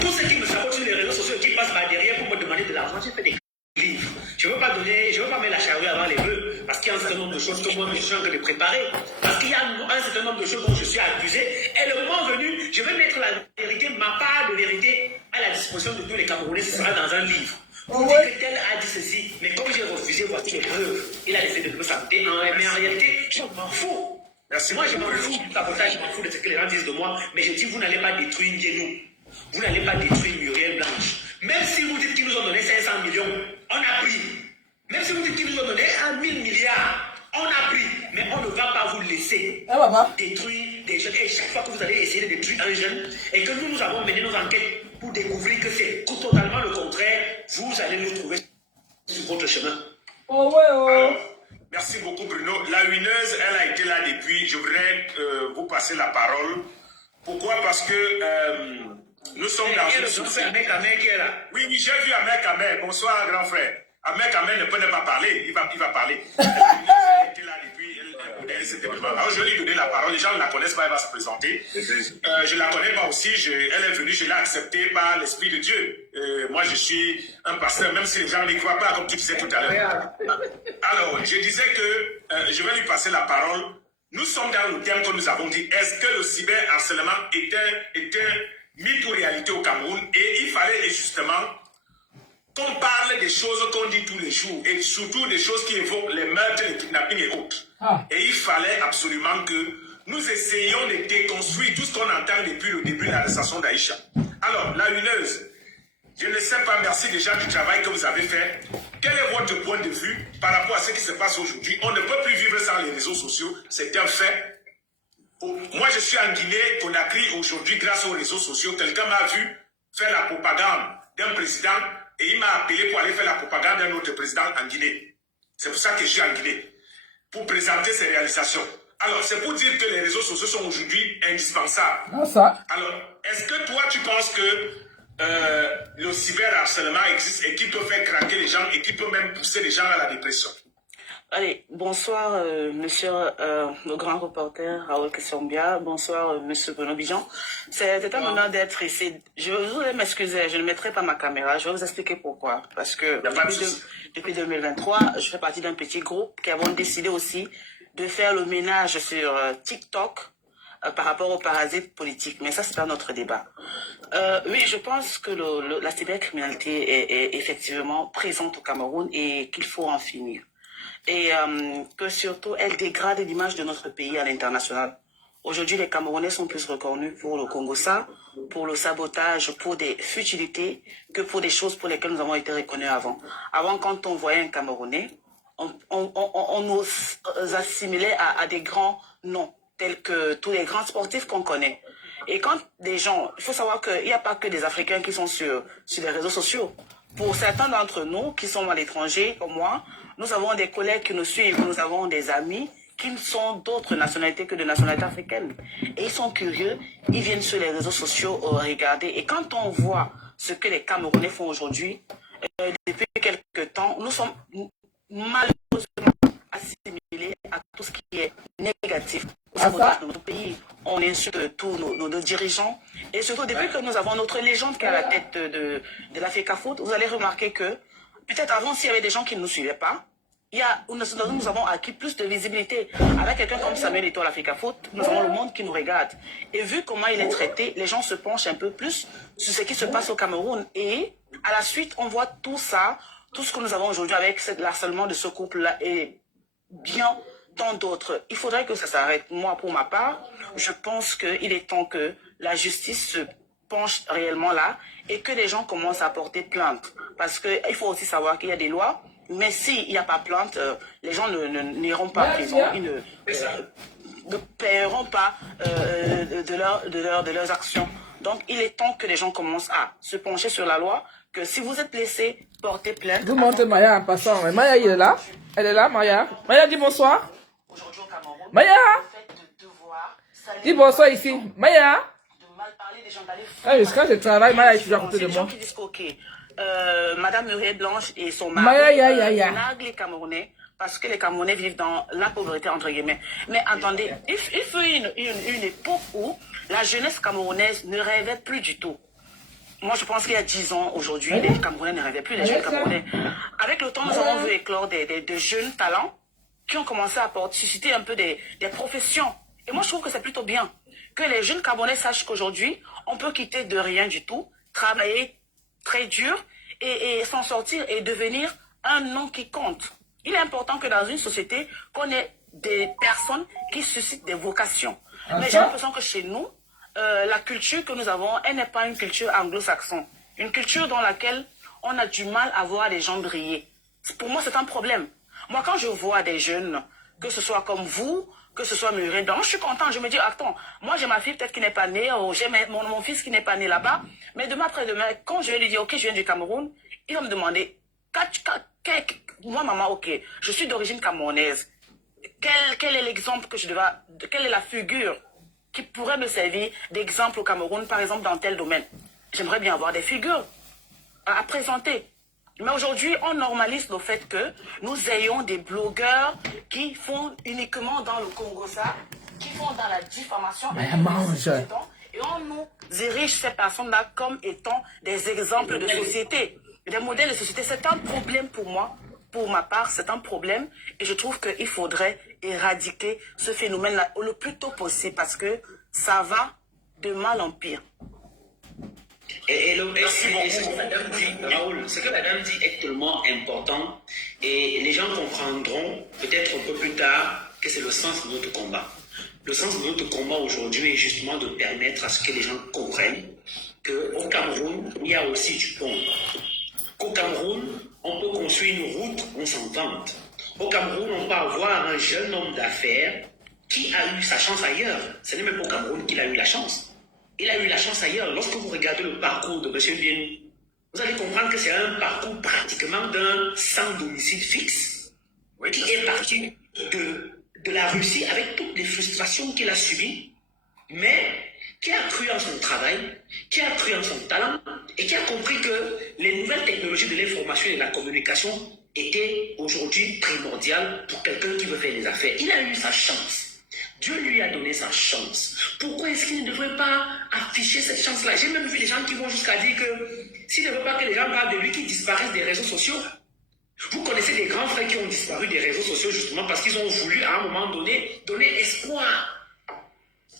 Tous ceux qui me sabotent sur les réseaux sociaux et qui passent par derrière pour me demander de l'argent, j'ai fait des livres. Je ne veux pas mettre la charrue avant les bœufs, parce qu'il y a un certain nombre de choses que moi je suis en train de préparer, parce qu'il y a un certain nombre de choses dont je suis accusé, et le moment venu, je vais mettre la vérité, ma part de vérité, à la disposition de tous les Camerounais, ce sera dans un livre. On dit que tel a dit ceci, mais comme j'ai refusé, voici les preuves. Il a laissé de me saboter, mais en réalité, je m'en fous. Merci. Moi, je m'en fous du sabotage, je m'en fous de ce que les gens disent de moi, mais je dis, vous n'allez pas détruire Ndiénou. Vous n'allez pas détruire Muriel Blanche. Même si vous dites qu'ils nous ont donné 500 millions, on a pris. Même si vous dites qu'ils nous ont donné 1000 milliards, on a pris. Mais on ne va pas vous laisser détruire des jeunes. Et chaque fois que vous allez essayer de détruire un jeune, et que nous avons mené nos enquêtes pour découvrir que c'est totalement le contraire, vous allez nous trouver sur votre chemin. Alors, merci beaucoup Bruno. La Wineuse, elle a été là depuis. Je voudrais vous passer la parole. Pourquoi? Parce que nous sommes dans une société. Oui, j'ai vu Ahmed Kamel. Bonsoir, grand frère. Ahmed Kamel ne peut pas parler. Il va parler. La Wineuse, elle a été là depuis. Alors, je vais lui donner la parole. Les gens ne la connaissent pas, elle va se présenter. Je ne la connais pas aussi. Elle est venue, je l'ai acceptée par l'Esprit de Dieu. Moi, je suis un pasteur, même si les gens n'y croient pas, comme tu disais tout à l'heure. Alors, je disais que je vais lui passer la parole. Nous sommes dans le thème que nous avons dit. Est-ce que le cyberharcèlement est un mythe ou réalité au Cameroun? Et il fallait justement qu'on parle des choses qu'on dit tous les jours. Et surtout des choses qui évoquent les meurtres, les kidnappings et autres. Et il fallait absolument que nous essayions de déconstruire tout ce qu'on entend depuis le début de l'arrestation d'Aïcha. Alors, la Wineuse, je ne sais pas, merci déjà du travail que vous avez fait. Quel est votre point de vue par rapport à ce qui se passe aujourd'hui? On ne peut plus vivre sans les réseaux sociaux, c'est un fait. Moi, je suis en Guinée-Conakry aujourd'hui grâce aux réseaux sociaux. Quelqu'un m'a vu faire la propagande d'un président et il m'a appelé pour aller faire la propagande d'un autre président en Guinée. C'est pour ça que je suis en Guinée, pour présenter ses réalisations. Alors, c'est pour dire que les réseaux sociaux sont aujourd'hui indispensables. Alors, est-ce que toi, tu penses que le cyberharcèlement existe et qui peut faire craquer les gens et qui peut même pousser les gens à la dépression? Allez, bonsoir monsieur le grand reporter Raoul Kessombia, bonsoir monsieur Bruno Bijan. C'est un honneur d'être ici. Je voudrais m'excuser, je ne mettrai pas ma caméra, je vais vous expliquer pourquoi. Parce que depuis 2023, je fais partie d'un petit groupe qui avons décidé aussi de faire le ménage sur TikTok par rapport aux parasites politiques. Mais ça, c'est pas notre débat. Oui, je pense que la cybercriminalité est effectivement présente au Cameroun et qu'il faut en finir. Et que surtout, elle dégrade l'image de notre pays à l'international. Aujourd'hui, les Camerounais sont plus reconnus pour le Congo-Ça, pour le sabotage, pour des futilités, que pour des choses pour lesquelles nous avons été reconnus avant. Avant, quand on voyait un Camerounais, on nous assimilait à des grands noms, tels que tous les grands sportifs qu'on connaît. Et quand des gens, il faut savoir qu'il n'y a pas que des Africains qui sont sur les réseaux sociaux. Pour certains d'entre nous qui sont à l'étranger, comme moi, nous avons des collègues qui nous suivent, nous avons des amis qui sont d'autres nationalités que de nationalités africaines. Et ils sont curieux, ils viennent sur les réseaux sociaux regarder. Et quand on voit ce que les Camerounais font aujourd'hui, depuis quelques temps, nous sommes malheureusement assimilés à tout ce qui est négatif. Dans notre pays, on insulte tous nos dirigeants. Et surtout, depuis que nous avons notre légende qui est à la tête de l'Africa Foot, vous allez remarquer que peut-être avant, s'il y avait des gens qui ne nous suivaient pas, nous avons acquis plus de visibilité. Avec quelqu'un comme Samuel Eto'o à l'Africa Foot, nous avons le monde qui nous regarde. Et vu comment il est traité, les gens se penchent un peu plus sur ce qui se passe au Cameroun. Et à la suite, on voit tout ça, tout ce que nous avons aujourd'hui avec l'harcèlement de ce couple-là et bien tant d'autres. Il faudrait que ça s'arrête. Moi, pour ma part, je pense qu'il est temps que la justice se penche réellement là et que les gens commencent à porter plainte. Parce qu'il faut aussi savoir qu'il y a des lois, mais s'il n'y a pas plainte, les gens n'iront pas en prison, ils ne paieront pas de leurs actions. Donc, il est temps que les gens commencent à se pencher sur la loi, que si vous êtes blessé, portez plainte. Vous montez Maya en passant. Maya, il est là. Elle est là, Maya. Maya, dis bonsoir. Aujourd'hui au Cameroun, Maya, dis bonsoir ici. Maya. De mal parler des gens d'aller Quand je travaille, Maya est toujours à côté de des gens moi. qui disent que Madame Muriel Blanche et son mari narguent les Camerounais parce que les Camerounais vivent dans la pauvreté, entre guillemets. Mais attendez, il fut une époque où la jeunesse camerounaise ne rêvait plus du tout. Moi, je pense qu'il y a 10 ans, aujourd'hui, les Camerounais ne rêvaient plus, les jeunes Camerounais. Avec le temps, nous avons vu éclore des jeunes talents qui ont commencé à susciter un peu des professions. Et moi, je trouve que c'est plutôt bien que les jeunes Camerounais sachent qu'aujourd'hui, on peut quitter de rien du tout, travailler très dur et s'en sortir et devenir un nom qui compte. Il est important que dans une société, qu'on ait des personnes qui suscitent des vocations. Mais j'ai l'impression que chez nous, la culture que nous avons, elle n'est pas une culture anglo-saxonne. Une culture dans laquelle on a du mal à voir les gens briller. Pour moi, c'est un problème. Moi, quand je vois des jeunes, que ce soit comme vous, que ce soit Muriel, donc je suis contente. Je me dis, attends, moi j'ai ma fille peut-être qui n'est pas née, ou j'ai mon fils qui n'est pas né là-bas, mais demain après-demain, quand je vais lui dire, ok, je viens du Cameroun, il va me demander, moi maman, ok, je suis d'origine camerounaise. Quel est l'exemple que je devrais, quelle est la figure qui pourrait me servir d'exemple au Cameroun, par exemple dans tel domaine? J'aimerais bien avoir des figures à présenter. Mais aujourd'hui, on normalise le fait que nous ayons des blogueurs qui font uniquement dans le Congo ça, qui font dans la diffamation. Et on nous érige ces personnes-là comme étant des exemples de société, des modèles de société. C'est un problème pour moi, pour ma part, c'est un problème. Et je trouve qu'il faudrait éradiquer ce phénomène-là le plus tôt possible parce que ça va de mal en pire. Ce que madame dit est tellement important et les gens comprendront peut-être un peu plus tard que c'est le sens de notre combat. Le sens de notre combat aujourd'hui est justement de permettre à ce que les gens comprennent qu'au Cameroun, il y a aussi du pont. Qu'au Cameroun, on peut construire une route, on s'en vante. Au Cameroun, on peut avoir un jeune homme d'affaires qui a eu sa chance ailleurs. Ce n'est même pas au Cameroun qu'il a eu la chance. Il a eu la chance ailleurs. Lorsque vous regardez le parcours de M. Bien, vous allez comprendre que c'est un parcours pratiquement d'un sans domicile fixe qui est parti de la Russie avec toutes les frustrations qu'il a subies, mais qui a cru en son travail, qui a cru en son talent et qui a compris que les nouvelles technologies de l'information et de la communication étaient aujourd'hui primordiales pour quelqu'un qui veut faire des affaires. Il a eu sa chance. Dieu lui a donné sa chance. Pourquoi est-ce qu'il ne devrait pas afficher cette chance-là? J'ai même vu des gens qui vont jusqu'à dire que s'il ne veut pas que les gens parlent de lui, qu'il disparaisse des réseaux sociaux. Vous connaissez des grands frères qui ont disparu des réseaux sociaux justement parce qu'ils ont voulu à un moment donné donner espoir.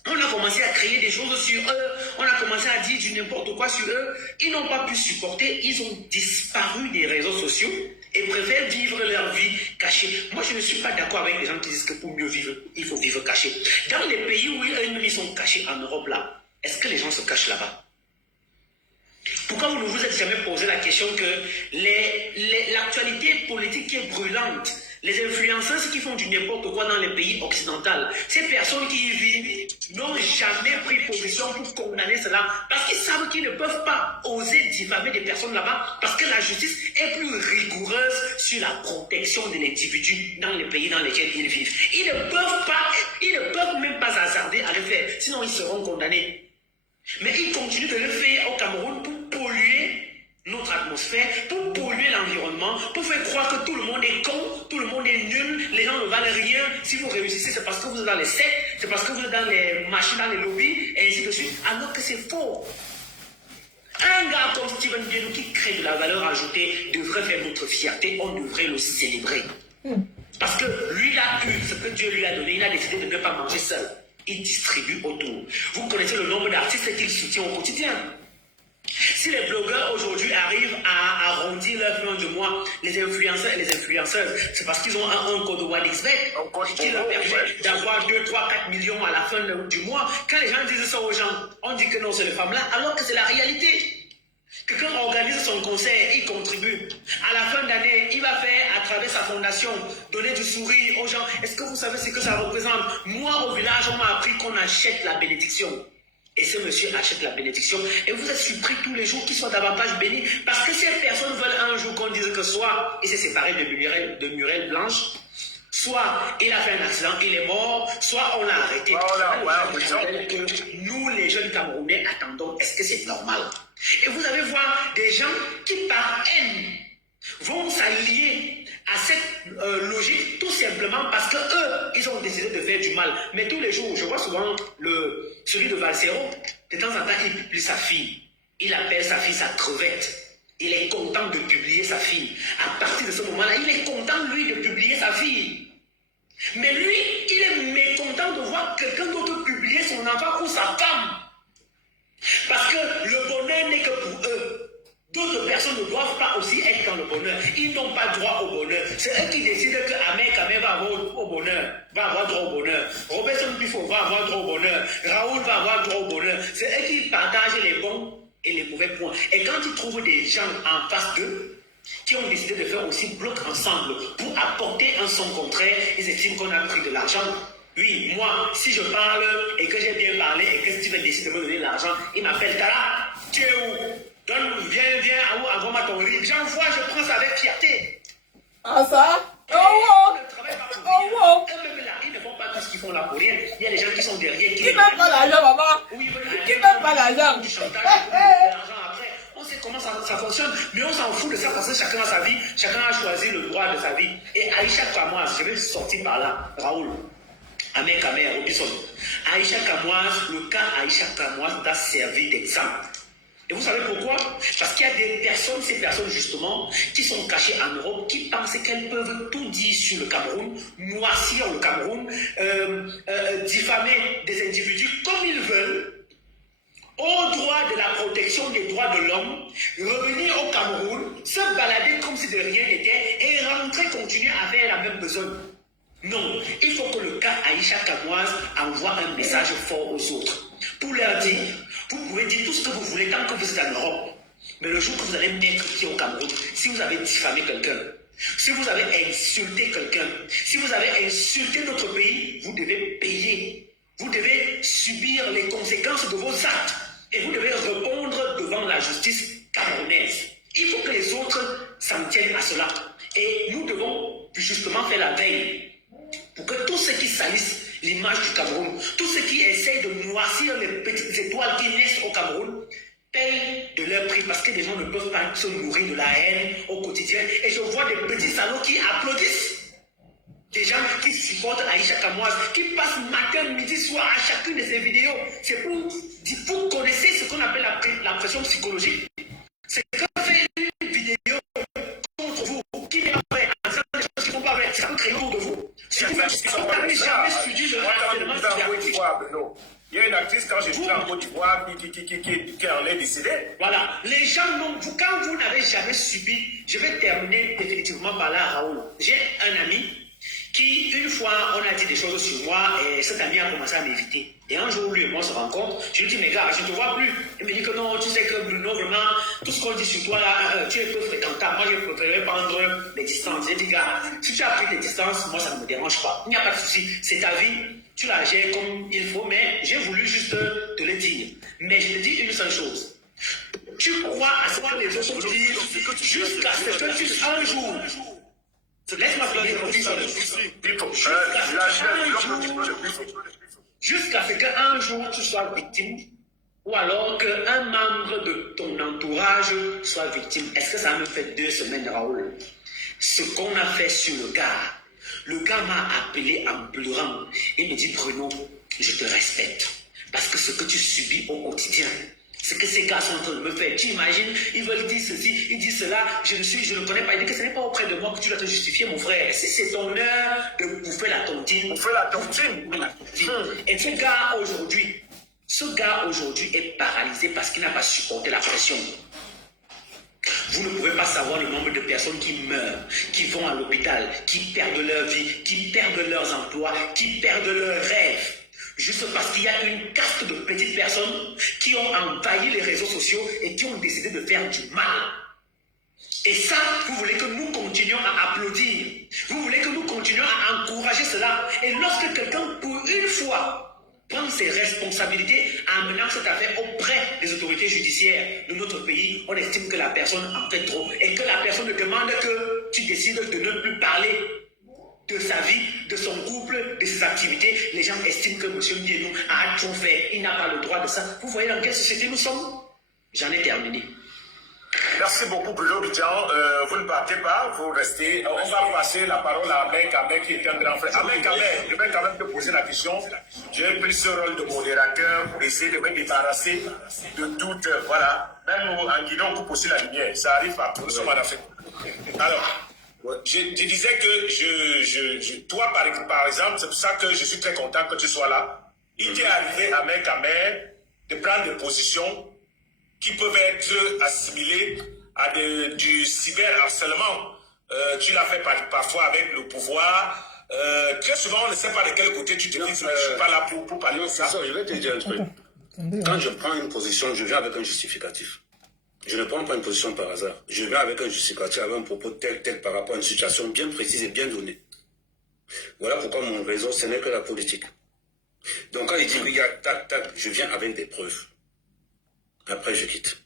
On a commencé à créer des choses sur eux, on a commencé à dire du n'importe quoi sur eux. Ils n'ont pas pu supporter, ils ont disparu des réseaux sociaux et préfèrent vivre leur vie cachée. Moi, je ne suis pas d'accord avec les gens qui disent que pour mieux vivre, il faut vivre caché. Dans les pays où ils sont cachés en Europe, là, est-ce que les gens se cachent là-bas? Pourquoi vous ne vous êtes jamais posé la question que l'actualité politique qui est brûlante, les influenceurs qui font du n'importe quoi dans les pays occidentaux, ces personnes qui y vivent n'ont jamais pris position pour condamner cela parce qu'ils savent qu'ils ne peuvent pas oser diffamer des personnes là-bas parce que la justice est plus rigoureuse sur la protection de l'individu dans les pays dans lesquels ils vivent. Ils ne peuvent même pas hasarder à le faire, sinon ils seront condamnés. Mais ils continuent de le faire au Cameroun pour polluer notre atmosphère, pour polluer l'environnement, pour faire croire que tout le monde est con, tout le monde est nul, les gens ne valent rien. Si vous réussissez, c'est parce que vous êtes dans les sectes, c'est parce que vous êtes dans les machines, dans les lobbies, et ainsi de suite, alors que c'est faux. Un gars comme Steven Bielou qui crée de la valeur ajoutée devrait faire notre fierté, on devrait le célébrer. Parce que lui, il a eu ce que Dieu lui a donné, il a décidé de ne pas manger seul. Il distribue autour. Vous connaissez le nombre d'artistes qu'il soutient au quotidien. Si les blogueurs aujourd'hui arrivent à arrondir leur fin de mois, les influenceurs et les influenceuses, c'est parce qu'ils ont un code OneXBet qui leur permet d'avoir 2, 3, 4 millions à la fin du mois. Quand les gens disent ça aux gens, on dit que non, c'est les femmes-là, alors que c'est la réalité. Quelqu'un organise son concert, il contribue. À la fin d'année, il va faire, à travers sa fondation, donner du sourire aux gens. Est-ce que vous savez ce que ça représente? Moi, au village, on m'a appris qu'on achète la bénédiction. Et ce monsieur achète la bénédiction. Et vous êtes surpris tous les jours qu'il soit davantage béni. Parce que ces personnes veulent un jour qu'on dise que soit il s'est séparé de Muriel Blanche, soit il a fait un accident, il est mort, soit on l'a arrêté. Nous, les jeunes Camerounais, attendons, est-ce que c'est normal? Et vous allez voir des gens qui, par haine, vont s'allier à cette logique tout simplement parce que eux, ils ont décidé de faire du mal. Mais tous les jours, je vois souvent celui de Valsero, de temps en temps, il publie sa fille. Il appelle sa fille sa crevette. Il est content de publier sa fille. À partir de ce moment-là, il est content, lui, de publier sa fille. Mais lui, il est mécontent de voir quelqu'un d'autre publier son enfant ou sa femme. Parce que le bonheur n'est que pour eux. D'autres personnes ne doivent pas aussi être dans le bonheur. Ils n'ont pas droit au bonheur. C'est eux qui décident que Ahmed Kamé va avoir au bonheur, va avoir droit au bonheur. Robertson Pifo va avoir droit au bonheur. Raoul va avoir droit au bonheur. C'est eux qui partagent les bons et les mauvais points. Et quand ils trouvent des gens en face d'eux qui ont décidé de faire aussi bloc ensemble pour apporter un son contraire, ils estiment qu'on a pris de l'argent. Oui, moi, si je parle et que j'ai bien parlé et que Steven décide de me donner l'argent, il m'appelle Tara, tu es où? Viens, envoie-moi ton riz. J'envoie, je prends ça avec fierté. Ah ça? Oh wow! Oh wow! Eux-mêmes là, ils ne font pas tout ce qu'ils font là pour rien. Il y a des gens qui sont derrière. Qui ne veut pas l'argent, maman? Oui, qui ne veut pas l'argent? Du chantage, l'argent après. On sait comment ça fonctionne, mais on s'en fout de ça parce que chacun a sa vie, chacun a choisi le droit de sa vie. Et Aïcha Kamoise, je vais sortir par là, Raoul. Amen, Kamer, Robinson. Aïcha Kamoise, le cas Aïcha Kamoise t'a servi d'exemple. Et vous savez pourquoi? Parce qu'il y a des personnes, ces personnes justement, qui sont cachées en Europe, qui pensent qu'elles peuvent tout dire sur le Cameroun, noircir le Cameroun, diffamer des individus comme ils veulent, au droit de la protection des droits de l'homme, revenir au Cameroun, se balader comme si de rien n'était et rentrer, continuer à faire la même besogne. Non, il faut que le cas Aïcha Kamoise envoie un message fort aux autres. Pour leur dire, vous pouvez dire tout ce que vous voulez tant que vous êtes en Europe. Mais le jour que vous allez mettre pied au Cameroun, si vous avez diffamé quelqu'un, si vous avez insulté quelqu'un, si vous avez insulté notre pays, vous devez payer. Vous devez subir les conséquences de vos actes. Et vous devez répondre devant la justice camerounaise. Il faut que les autres s'en tiennent à cela. Et nous devons justement faire la veille pour que tous ceux qui salissent l'image du Cameroun, tous ceux qui essayent de noircir les petites étoiles qui naissent au Cameroun, payent de leur prix parce que les gens ne peuvent pas se nourrir de la haine au quotidien. Et je vois des petits salauds qui applaudissent. Des gens qui supportent Aïcha Kamoise, qui passent matin, midi, soir à chacune de ces vidéos. C'est pour vous connaissez ce qu'on appelle la pression psychologique. C'est quand fait une vidéo contre vous, qui n'est pas vrai, en faisant des choses qui ne sont pas vraies, ça peut créer autour de vous. Si vous n'avez jamais suivi le harcèlement psychiatrique. Il y a une actrice, quand je suis en Côte d'Ivoire, qui en est décédée. Voilà. Les gens, quand vous n'avez jamais subi, je vais terminer définitivement par là, Raoul. J'ai un ami qui, une fois, on a dit des choses sur moi et cet ami a commencé à m'éviter. Et un jour, lui et moi, on se rencontre. Je lui dis, mais gars, je ne te vois plus. Il me dit que non, tu sais que Bruno, vraiment, tout ce qu'on dit sur toi, là, tu es peu fréquentable. Moi, je préférerais prendre les distances. J'ai dit, gars, si tu as pris les distances, moi, ça ne me dérange pas. Il n'y a pas de souci. C'est ta vie. Tu la gères comme il faut, mais j'ai voulu juste te le dire. Mais je te dis une seule chose. Tu crois à ce que les autres disent jusqu'à ce que tu, un jour, laisse-moi finir. Jusqu'à ce qu'un jour tu sois victime, ou alors qu'un membre de ton entourage soit victime. Est-ce que ça me fait 2 semaines, Raoul? Ce qu'on a fait sur le gars m'a appelé en pleurant. Il me dit, Bruno, je te respecte. Parce que ce que tu subis au quotidien, ce que ces gars sont en train de me faire, tu imagines, ils veulent dire ceci, ils disent cela, je ne connais pas. Il dit que ce n'est pas auprès de moi que tu dois te justifier, mon frère. Si c'est ton heure de bouffer la tontine. Et ce gars aujourd'hui est paralysé parce qu'il n'a pas supporté la pression. Vous ne pouvez pas savoir le nombre de personnes qui meurent, qui vont à l'hôpital, qui perdent leur vie, qui perdent leurs emplois, qui perdent leurs rêves. Juste parce qu'il y a une caste de petites personnes qui ont envahi les réseaux sociaux et qui ont décidé de faire du mal. Et ça, vous voulez que nous continuions à applaudir. Vous voulez que nous continuions à encourager cela. Et lorsque quelqu'un, pour une fois, prend ses responsabilités en menant cette affaire auprès des autorités judiciaires de notre pays, on estime que la personne en fait trop. Et que la personne demande que tu décides de ne plus parler de sa vie, de son couple, de ses activités. Les gens estiment que M. Ndiénou a trop fait. Il n'a pas le droit de ça. Vous voyez dans quelle société nous sommes? J'en ai terminé. Merci beaucoup, Bruno Bidjan. Vous ne partez pas, vous restez. On va passer la parole à Ahmed Kamer qui est un grand frère. Ahmed Kamer, je vais quand même te poser la question. J'ai pris ce rôle de modérateur pour essayer de me débarrasser de toute. Voilà. Même en guidant, on coupe aussi la lumière. Ça arrive partout. Nous sommes en Afrique. Alors, je disais que toi, par exemple, c'est pour ça que je suis très content que tu sois là. Il t'est arrivé, Ahmed Kamer, de prendre des positions qui peuvent être assimilés à du cyberharcèlement. Tu l'as fait parfois avec le pouvoir. Très souvent, on ne sait pas de quel côté tu te dis, je ne suis pas là pour parler de ça. Je vais te dire un truc. Quand je prends une position, je viens avec un justificatif. Je ne prends pas une position par hasard. Je viens avec un justificatif, avec un propos tel par rapport à une situation bien précise et bien donnée. Voilà pourquoi mon réseau, ce n'est que la politique. Donc quand il dit qu'il y a tac, je viens avec des preuves. Après, je quitte.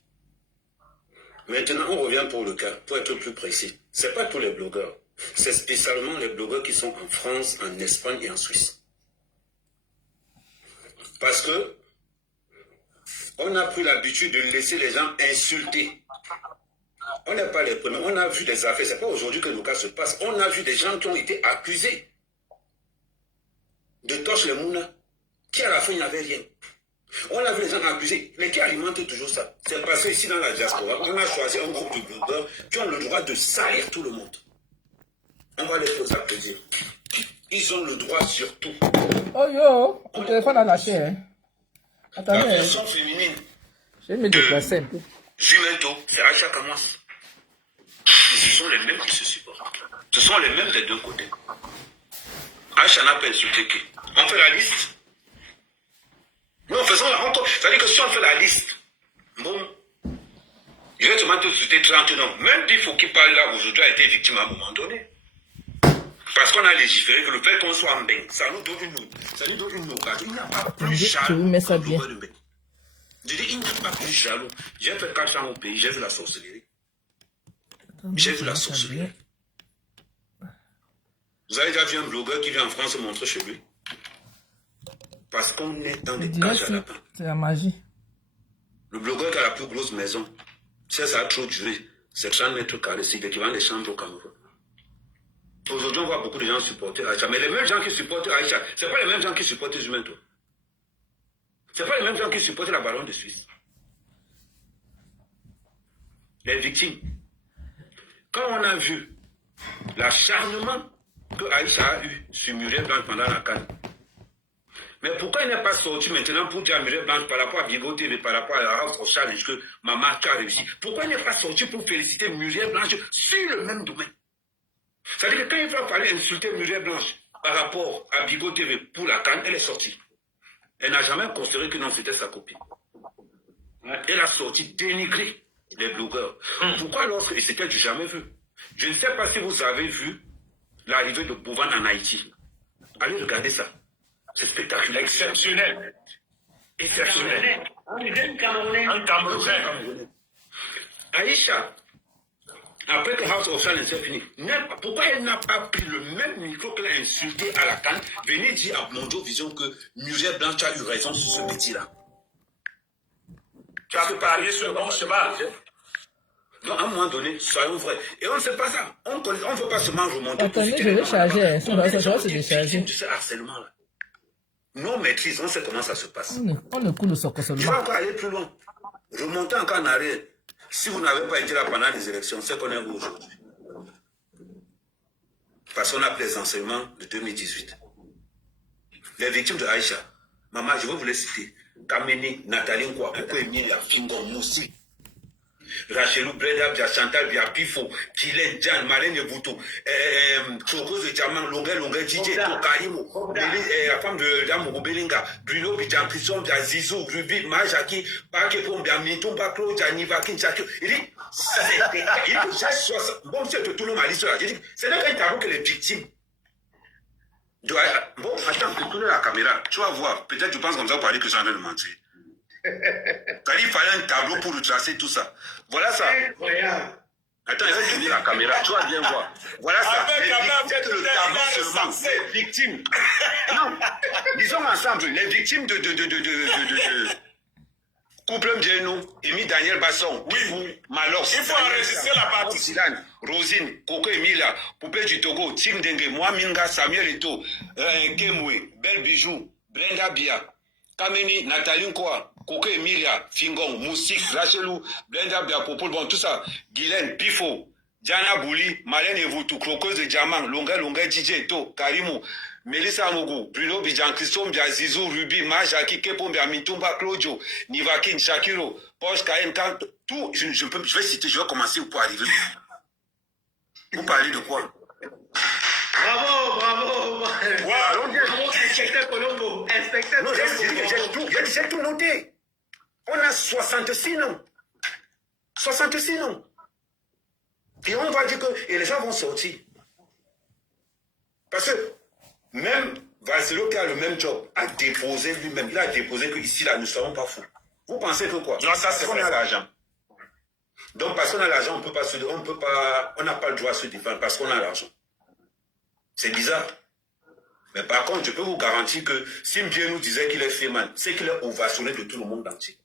Maintenant, on revient pour le cas, pour être plus précis. Ce n'est pas tous les blogueurs. C'est spécialement les blogueurs qui sont en France, en Espagne et en Suisse. Parce que on a pris l'habitude de laisser les gens insulter. On n'est pas les premiers. On a vu des affaires. Ce n'est pas aujourd'hui que le cas se passe. On a vu des gens qui ont été accusés de Toch les Mouna, qui à la fin, il n'y avait rien. On a vu les gens accusés, mais qui alimentent toujours ça. C'est parce que ici, dans la diaspora, on a choisi un groupe de blogueurs qui ont le droit de salir tout le monde. On va les faire applaudir. Ils ont le droit sur tout. Oh yo, le téléphone a lâché. Hein. La Attendez, version féminine je vais me déplacer un peu. Jumento, c'est Aïcha Kamas. Ce sont les mêmes qui se supportent. Ce sont les mêmes des deux côtés. Aïcha n'a pas insulté qui. On fait la liste. Nous, faisons la rencontre. C'est-à-dire que si on fait la liste, bon, je vais te demander de citer 30 noms. Même Bifo qui parle là aujourd'hui a été victime à un moment donné. Parce qu'on a légiféré que le fait qu'on soit en bain, ça nous donne une occasion. Il n'y a pas plus jaloux. Je vous mets ça bien. Je dis, il n'y a pas plus jaloux. J'ai fait 4 ans au pays, j'ai vu la sorcellerie. J'ai vu la sorcellerie. Vous avez déjà vu un blogueur qui vient en France se montrer chez lui? Parce qu'on est dans des cages à lapin. C'est la magie. Le blogueur qui a la plus grosse maison, ça a trop duré. C'est 30 mètres carrés, c'est l'équivalent des chambres au Cameroun. Aujourd'hui, on voit beaucoup de gens supporter Aïcha. Mais les mêmes gens qui supportent Aïcha, ce n'est pas les mêmes gens qui supportent Jumento. Ce n'est pas les mêmes gens qui supportent la Baronne de Suisse. Les victimes. Quand on a vu l'acharnement que Aïcha a eu sur Muriel Blanche pendant la CAN, mais pourquoi il n'est pas sorti maintenant pour dire à Muriel Blanche par rapport à Vigo TV, par rapport à la House of Challenge que ma marque a réussi? Pourquoi il n'est pas sorti pour féliciter Muriel Blanche sur le même domaine? C'est-à-dire que quand il va falloir insulter Muriel Blanche par rapport à Bigo TV pour la CAN, elle est sortie. Elle n'a jamais considéré que non, c'était sa copine. Elle a sorti dénigrer les blogueurs. Pourquoi lorsque c'était du jamais vu? Je ne sais pas si vous avez vu l'arrivée de Bouvan en Haïti. Allez regarder ça. C'est spectaculaire. Exceptionnel. Exceptionnel. Un Camerounais. Aïcha, après que House of Challenge est fini, pourquoi elle n'a pas pris le même micro qu'elle a insulté à la CAN, venez dire à Mondo Vision que Muriel Blanche a eu raison sur ce petit-là? Tu as parié sur le bon cheval. Donc, à un moment donné, soyons vrais. Et on ne sait pas ça. On ne veut pas seulement remonter. Attendez, je vais charger. Ça va se décharger. De ce harcèlement-là. Nous maîtrise, on sait comment ça se passe. On ne coule seulement. Je vais encore aller plus loin. Remonter encore en arrière. Si vous n'avez pas été là pendant les élections, c'est qu'on est où aujourd'hui? Parce qu'on a pris les enseignements de 2018. Les victimes de Aïcha, maman, je vais vous les citer. Kameni, Nathalie Nkwa, Kokoemi, Fingo, Moussi, Rachelou, Breda, Bia, Chantal, Bia, Pifo, Kilen, Jan, Marlène Boutou, Choko de Diamant, Longuet, DJ, Tokarimo, la femme de Damo Belinga, Bruno, Bidjan, Christian, Bia, Zizou, Ruby, Majaki, Pakepon, Bia, Minton, Baklo, Janiva, Kinchakio. Il dit, bon, c'est tout le monde l'histoire. Il dit, c'est là qu'il t'avoue que les victimes. Bon, attends, tu tournes la caméra, tu vas voir. Peut-être tu penses comme ça pour aller que j'en ai de mentir. Quand il fallait un tableau pour retracer tout ça. Voilà ça. Attends, il va tourner la caméra, tu vas bien voir. Voilà ça. C'est le tableau seulement. Les victimes. Non, disons ensemble, les victimes de Couple Mdienou, Emi Daniel Basson, oui, Malos. Il faut enregistrer la partie. Rosine, Coco Emilia, Poupée du Togo, Tim Dengue, Mwaminga, Samuel Ito, Kemwe, Belle Bijou, Brenda Bia, Kameni, Nathalie Nkwa, Coco Emilia, Fingon, Moussik, Rachelou, Brenda Bia, Popol, bon, tout ça, Guylaine, Pifo, Diana Bouli, Malène Evoutou, Crocose de Diamant, Longa, DJ, To, Karimou, Melissa Mougou, Bruno Bidjan, Christophe Bia, Zizou, Ruby, Majaki, Kepon Bia, Mitumba, Claudio, Nivakin, Shakiro, Porsche, Kayen, tout, je vais citer, je vais commencer pour arriver. Vous parlez de quoi? Bravo. Inspecteur Colombo. Inspecteur Colombo. J'ai tout noté. On a 66 noms. 66 noms. Et on va dire que et les gens vont sortir. Parce que même Vasilo qui a le même job a déposé lui-même. Il a déposé que ici, là, nous ne serons pas fous. Vous pensez que quoi? Non, ça c'est qu'on a l'argent. Donc parce qu'on a l'argent, on n'a pas le droit de se défendre parce qu'on a l'argent. C'est bizarre. Mais par contre, je peux vous garantir que si Mbien nous disait qu'il est Féman, c'est qu'il est ovationné de tout le monde entier.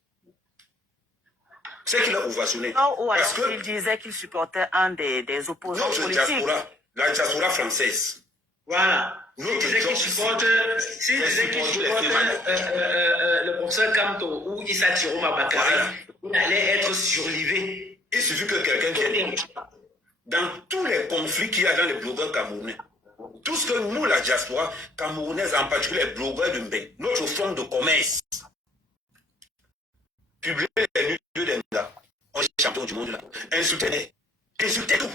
C'est qu'il est ovationné. Non, ou alors parce que il disait qu'il supportait un des opposants notre politiques. diaspora, la diaspora française. Voilà. Notre S'il disait qu'il supporte le professeur Kamto ou Issa Tiroma Bakary, il allait être surlivé. Il suffit que quelqu'un vienne. Dans tous les conflits qu'il y a dans les blogueurs camerounais, tout ce que nous, la diaspora camerounaise, en particulier les blogueurs de Mbeng, notre fonds de commerce, publier les nudes des gars, on est champion du monde là, insulter tout.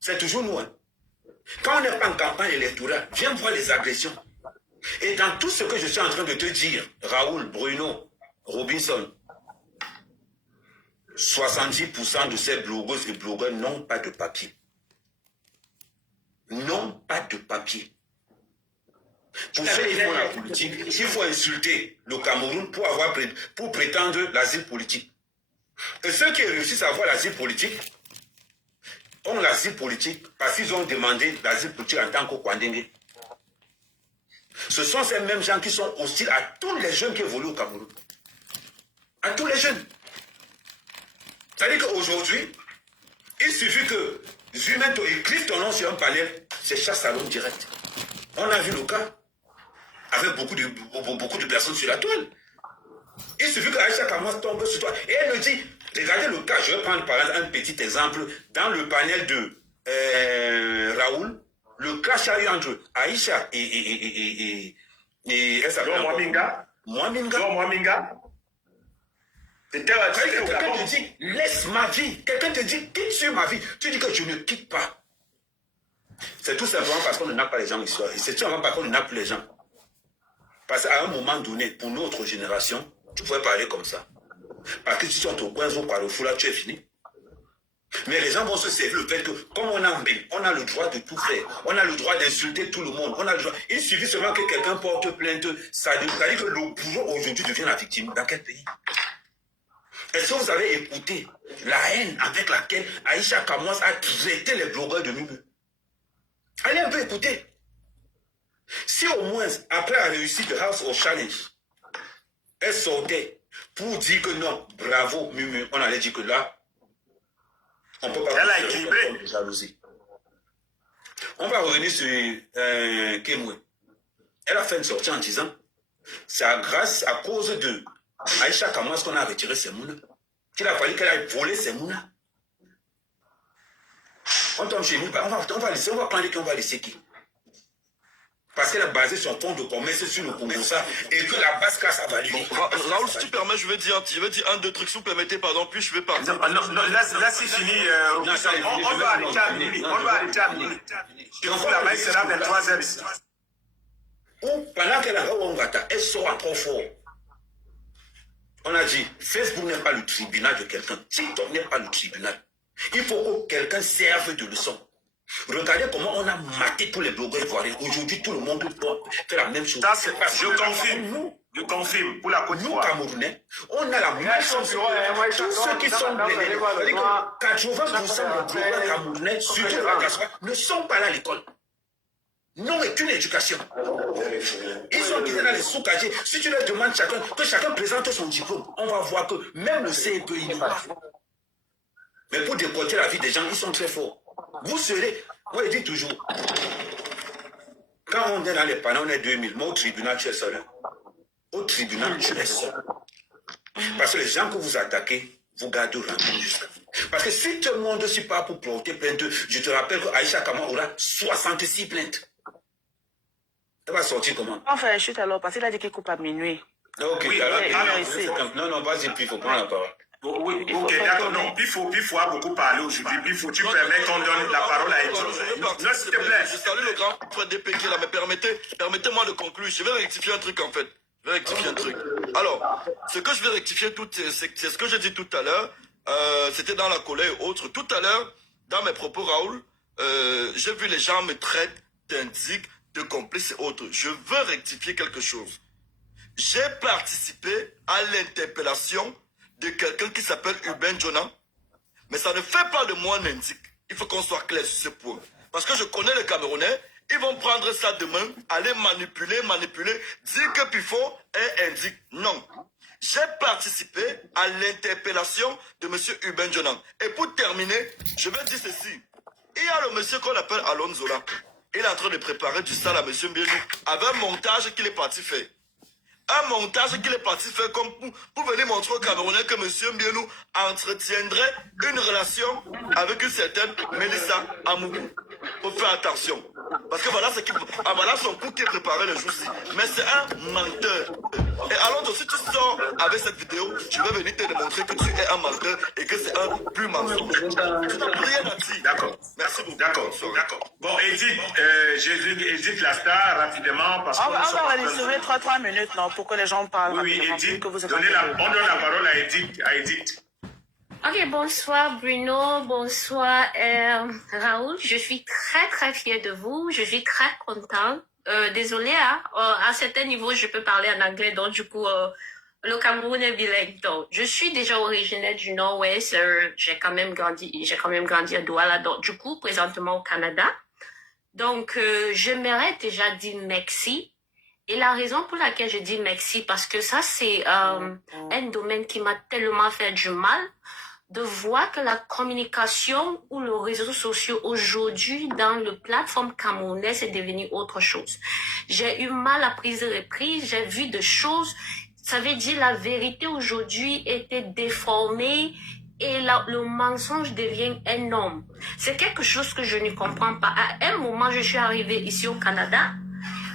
C'est toujours nous. Hein. Quand on n'est pas en campagne électorale, viens voir les agressions. Et dans tout ce que je suis en train de te dire, Raoul, Bruno, Robinson, 70% de ces blogueuses et blogueurs n'ont pas de papier. N'ont pas de papier. Pour ceux qui font la politique, il faut insulter le Cameroun pour prétendre l'asile politique. Et ceux qui réussissent à avoir l'asile politique ont l'asile politique parce qu'ils ont demandé l'asile politique en tant qu'Okwandengue. Ce sont ces mêmes gens qui sont hostiles à tous les jeunes qui évoluent au Cameroun. À tous les jeunes. C'est-à-dire qu'aujourd'hui, il suffit que Zumento écrive ton nom sur un panel, c'est chasse à l'homme direct. On a vu le cas avec beaucoup de personnes sur la toile. Il suffit que Aïcha Kamas tombe sur toi. Et elle me dit, regardez le cas, je vais prendre par exemple un petit exemple. Dans le panel de Raoul, le clash a eu entre Aïcha et elle s'appelle Mwaminga. Quelqu'un te dit, laisse ma vie. Quelqu'un te dit, quitte sur ma vie. Tu dis que je ne quitte pas. C'est tout simplement parce qu'on n'a pas les gens ici. Et c'est tout simplement parce qu'on n'a plus les gens. Parce qu'à un moment donné, pour notre génération, tu pouvais parler comme ça. Parce que si tu es au coin, par le fou là, tu es fini. Mais les gens vont se servir le fait que, comme on a le droit de tout faire. On a le droit d'insulter tout le monde. On a le droit. Il suffit seulement que quelqu'un porte plainte. Ça veut dire que le bourreau aujourd'hui devient la victime. Dans quel pays? Est-ce que vous avez écouté la haine avec laquelle Aïcha Kamoas a traité les blogueurs de Mumu? Allez un peu écouter. Si au moins, après la réussite de House of Challenge, elle sortait pour dire que non, bravo Mumu, on allait dire que là, on peut pas... Elle a équilibré. Jalousie. On va revenir sur Kemwe. Elle a fait une sortie en disant, c'est à cause de Aïcha Kamoas qu'on a retiré ses mounas. Qu'il a fallu qu'elle aille voler ses mounas. On tombe chez nous, on va prendre qui, on va laisser qui. Parce qu'elle a basé son fonds de commerce sur le Congossa et que la base casse a valu. Raoul, si tu permets, je vais dire un, deux trucs, si vous permettez, pardon, puis je vais partir. Non, là c'est fini. On va arrêter à minuit. On va arrêter à minuit. Et on la main sera 23h. Ou pendant qu'elle a Rwangata, elle sort trop fort. On a dit, Facebook n'est pas le tribunal de quelqu'un. TikTok n'est pas le tribunal. Il faut que quelqu'un serve de leçon. Regardez comment on a maté tous les blogueurs ivoiriens. Aujourd'hui, tout le monde doit faire la même chose. Je confirme. Pour la Côte d'Ivoire. Nous, Camerounais, on a la même chose. Tous ceux qui sont blessés, 80% des blogueurs camerounais, surtout la diaspora, ne sont pas là à l'école. Non, aucune éducation. Ils sont quittés dans les sous-casiers. Si tu leur demandes que chacun présente son diplôme, on va voir que même le CEP, il n'y pas. Mais pour déporter la vie des gens, ils sont très forts. Vous serez, moi je dis toujours, quand on est dans les panneaux, on est 2000, moi au tribunal, tu es seul. Au tribunal, tu es seul. Parce que les gens que vous attaquez, vous gardez rançon jusqu'à. Parce que si tout le monde ne suit pas pour porter plainte, je te rappelle que Aïcha Kama aura 66 plaintes. Elle va sortir comment? Enfin, chute alors, parce qu'il a dit qu'il coupe à minuit. Ok, oui, non, vas-y, puis il faut prendre la parole. Oui, ok, d'accord, non, il faut beaucoup parler aujourd'hui, puis tu permets qu'on donne la parole à Edson. Non, s'il te plaît. Je salue le grand frère DP qui est là, mais permettez-moi de conclure. Je vais rectifier un truc en fait. Alors, ce que je vais rectifier, c'est ce que j'ai dit tout à l'heure. C'était dans la colère et autres. Tout à l'heure, dans mes propos, Raoul, j'ai vu les gens me traitent d'indique, de complice et autres. Je veux rectifier quelque chose. J'ai participé à l'interpellation de quelqu'un qui s'appelle Uben Jonah, mais ça ne fait pas de moi un indique. Il faut qu'on soit clair sur ce point. Parce que je connais les Camerounais, ils vont prendre ça demain, aller manipuler, dire que Pifo est indique. Non. J'ai participé à l'interpellation de M. Uben Jonah. Et pour terminer, je vais dire ceci. Il y a le monsieur qu'on appelle Alonso là. Il est en train de préparer du sale à M. Mbienou avec un montage qu'il est parti faire. Un montage qu'il est parti faire comme pour venir montrer aux Camerounais que M. Mbienou entretiendrait une relation avec une certaine Mélissa Amougou. Il faut faire attention. Parce que voilà, voilà son coup qui est préparé le jour-ci. Mais c'est un menteur. Et alors, si tu sors avec cette vidéo, je vais venir te démontrer que tu es un menteur et que c'est un plus mensonge. Rien à dire. D'accord. Merci beaucoup. D'accord. Bon, Edith Lastar, rapidement, parce que... On va redistribuer 3 minutes, non, pour que les gens parlent. Oui, Edith, on donne la parole à Edith. Ok, bonsoir Bruno, bonsoir Raoul. Je suis très fière de vous. Je suis très contente. Désolée, hein, à certains niveaux, je peux parler en anglais, donc du coup, le Cameroun est bilingue. Donc, je suis déjà originaire du Nord-Ouest. J'ai quand même grandi à Douala, donc du coup, présentement au Canada. Donc, j'aimerais déjà dire merci. Et la raison pour laquelle je dis merci, parce que ça, c'est un domaine qui m'a tellement fait du mal, de voir que la communication ou les réseaux sociaux aujourd'hui dans le plateforme camerounaise est devenu autre chose. J'ai eu mal à prise de reprise, j'ai vu des choses, ça veut dire la vérité aujourd'hui était déformée et le mensonge devient énorme. C'est quelque chose que je ne comprends pas. À un moment, je suis arrivée ici au Canada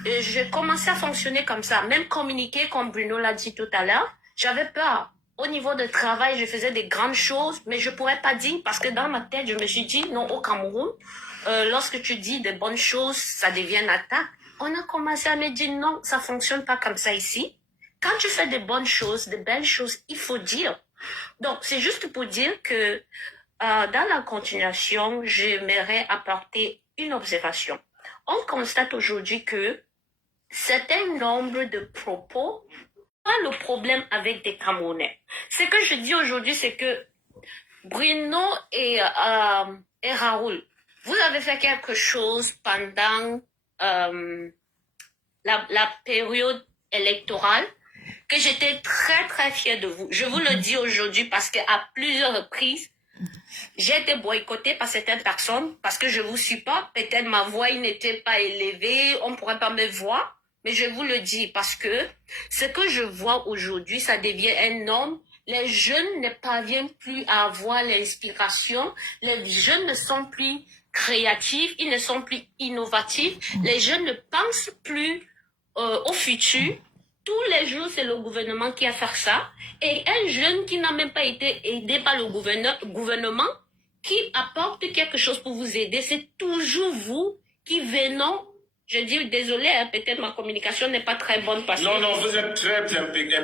et j'ai commencé à fonctionner comme ça, même communiquer comme Bruno l'a dit tout à l'heure, j'avais peur. Au niveau de travail, je faisais des grandes choses, mais je pourrais pas dire parce que dans ma tête, je me suis dit, non, au Cameroun, lorsque tu dis de bonnes choses, ça devient une attaque. On a commencé à me dire, non, ça fonctionne pas comme ça ici. Quand tu fais de bonnes choses, de belles choses, il faut dire. Donc, c'est juste pour dire que dans la continuation, j'aimerais apporter une observation. On constate aujourd'hui que certain nombre de propos pas le problème avec des Camerounais. Ce que je dis aujourd'hui, c'est que Bruno et Raoul, vous avez fait quelque chose pendant la période électorale que j'étais très fière de vous. Je vous le dis aujourd'hui parce qu'à plusieurs reprises, j'ai été boycottée par certaines personnes parce que je vous suis pas. Peut-être ma voix n'était pas élevée, on ne pourrait pas me voir. Mais je vous le dis parce que ce que je vois aujourd'hui, ça devient énorme. Les jeunes ne parviennent plus à avoir l'inspiration. Les jeunes ne sont plus créatifs, ils ne sont plus innovatifs. Les jeunes ne pensent plus au futur. Tous les jours, c'est le gouvernement qui a fait ça. Et un jeune qui n'a même pas été aidé par le gouvernement, qui apporte quelque chose pour vous aider, c'est toujours vous qui venons. Je dis désolé, hein, peut-être ma communication n'est pas très bonne parce que... Non, vous êtes très impliqué.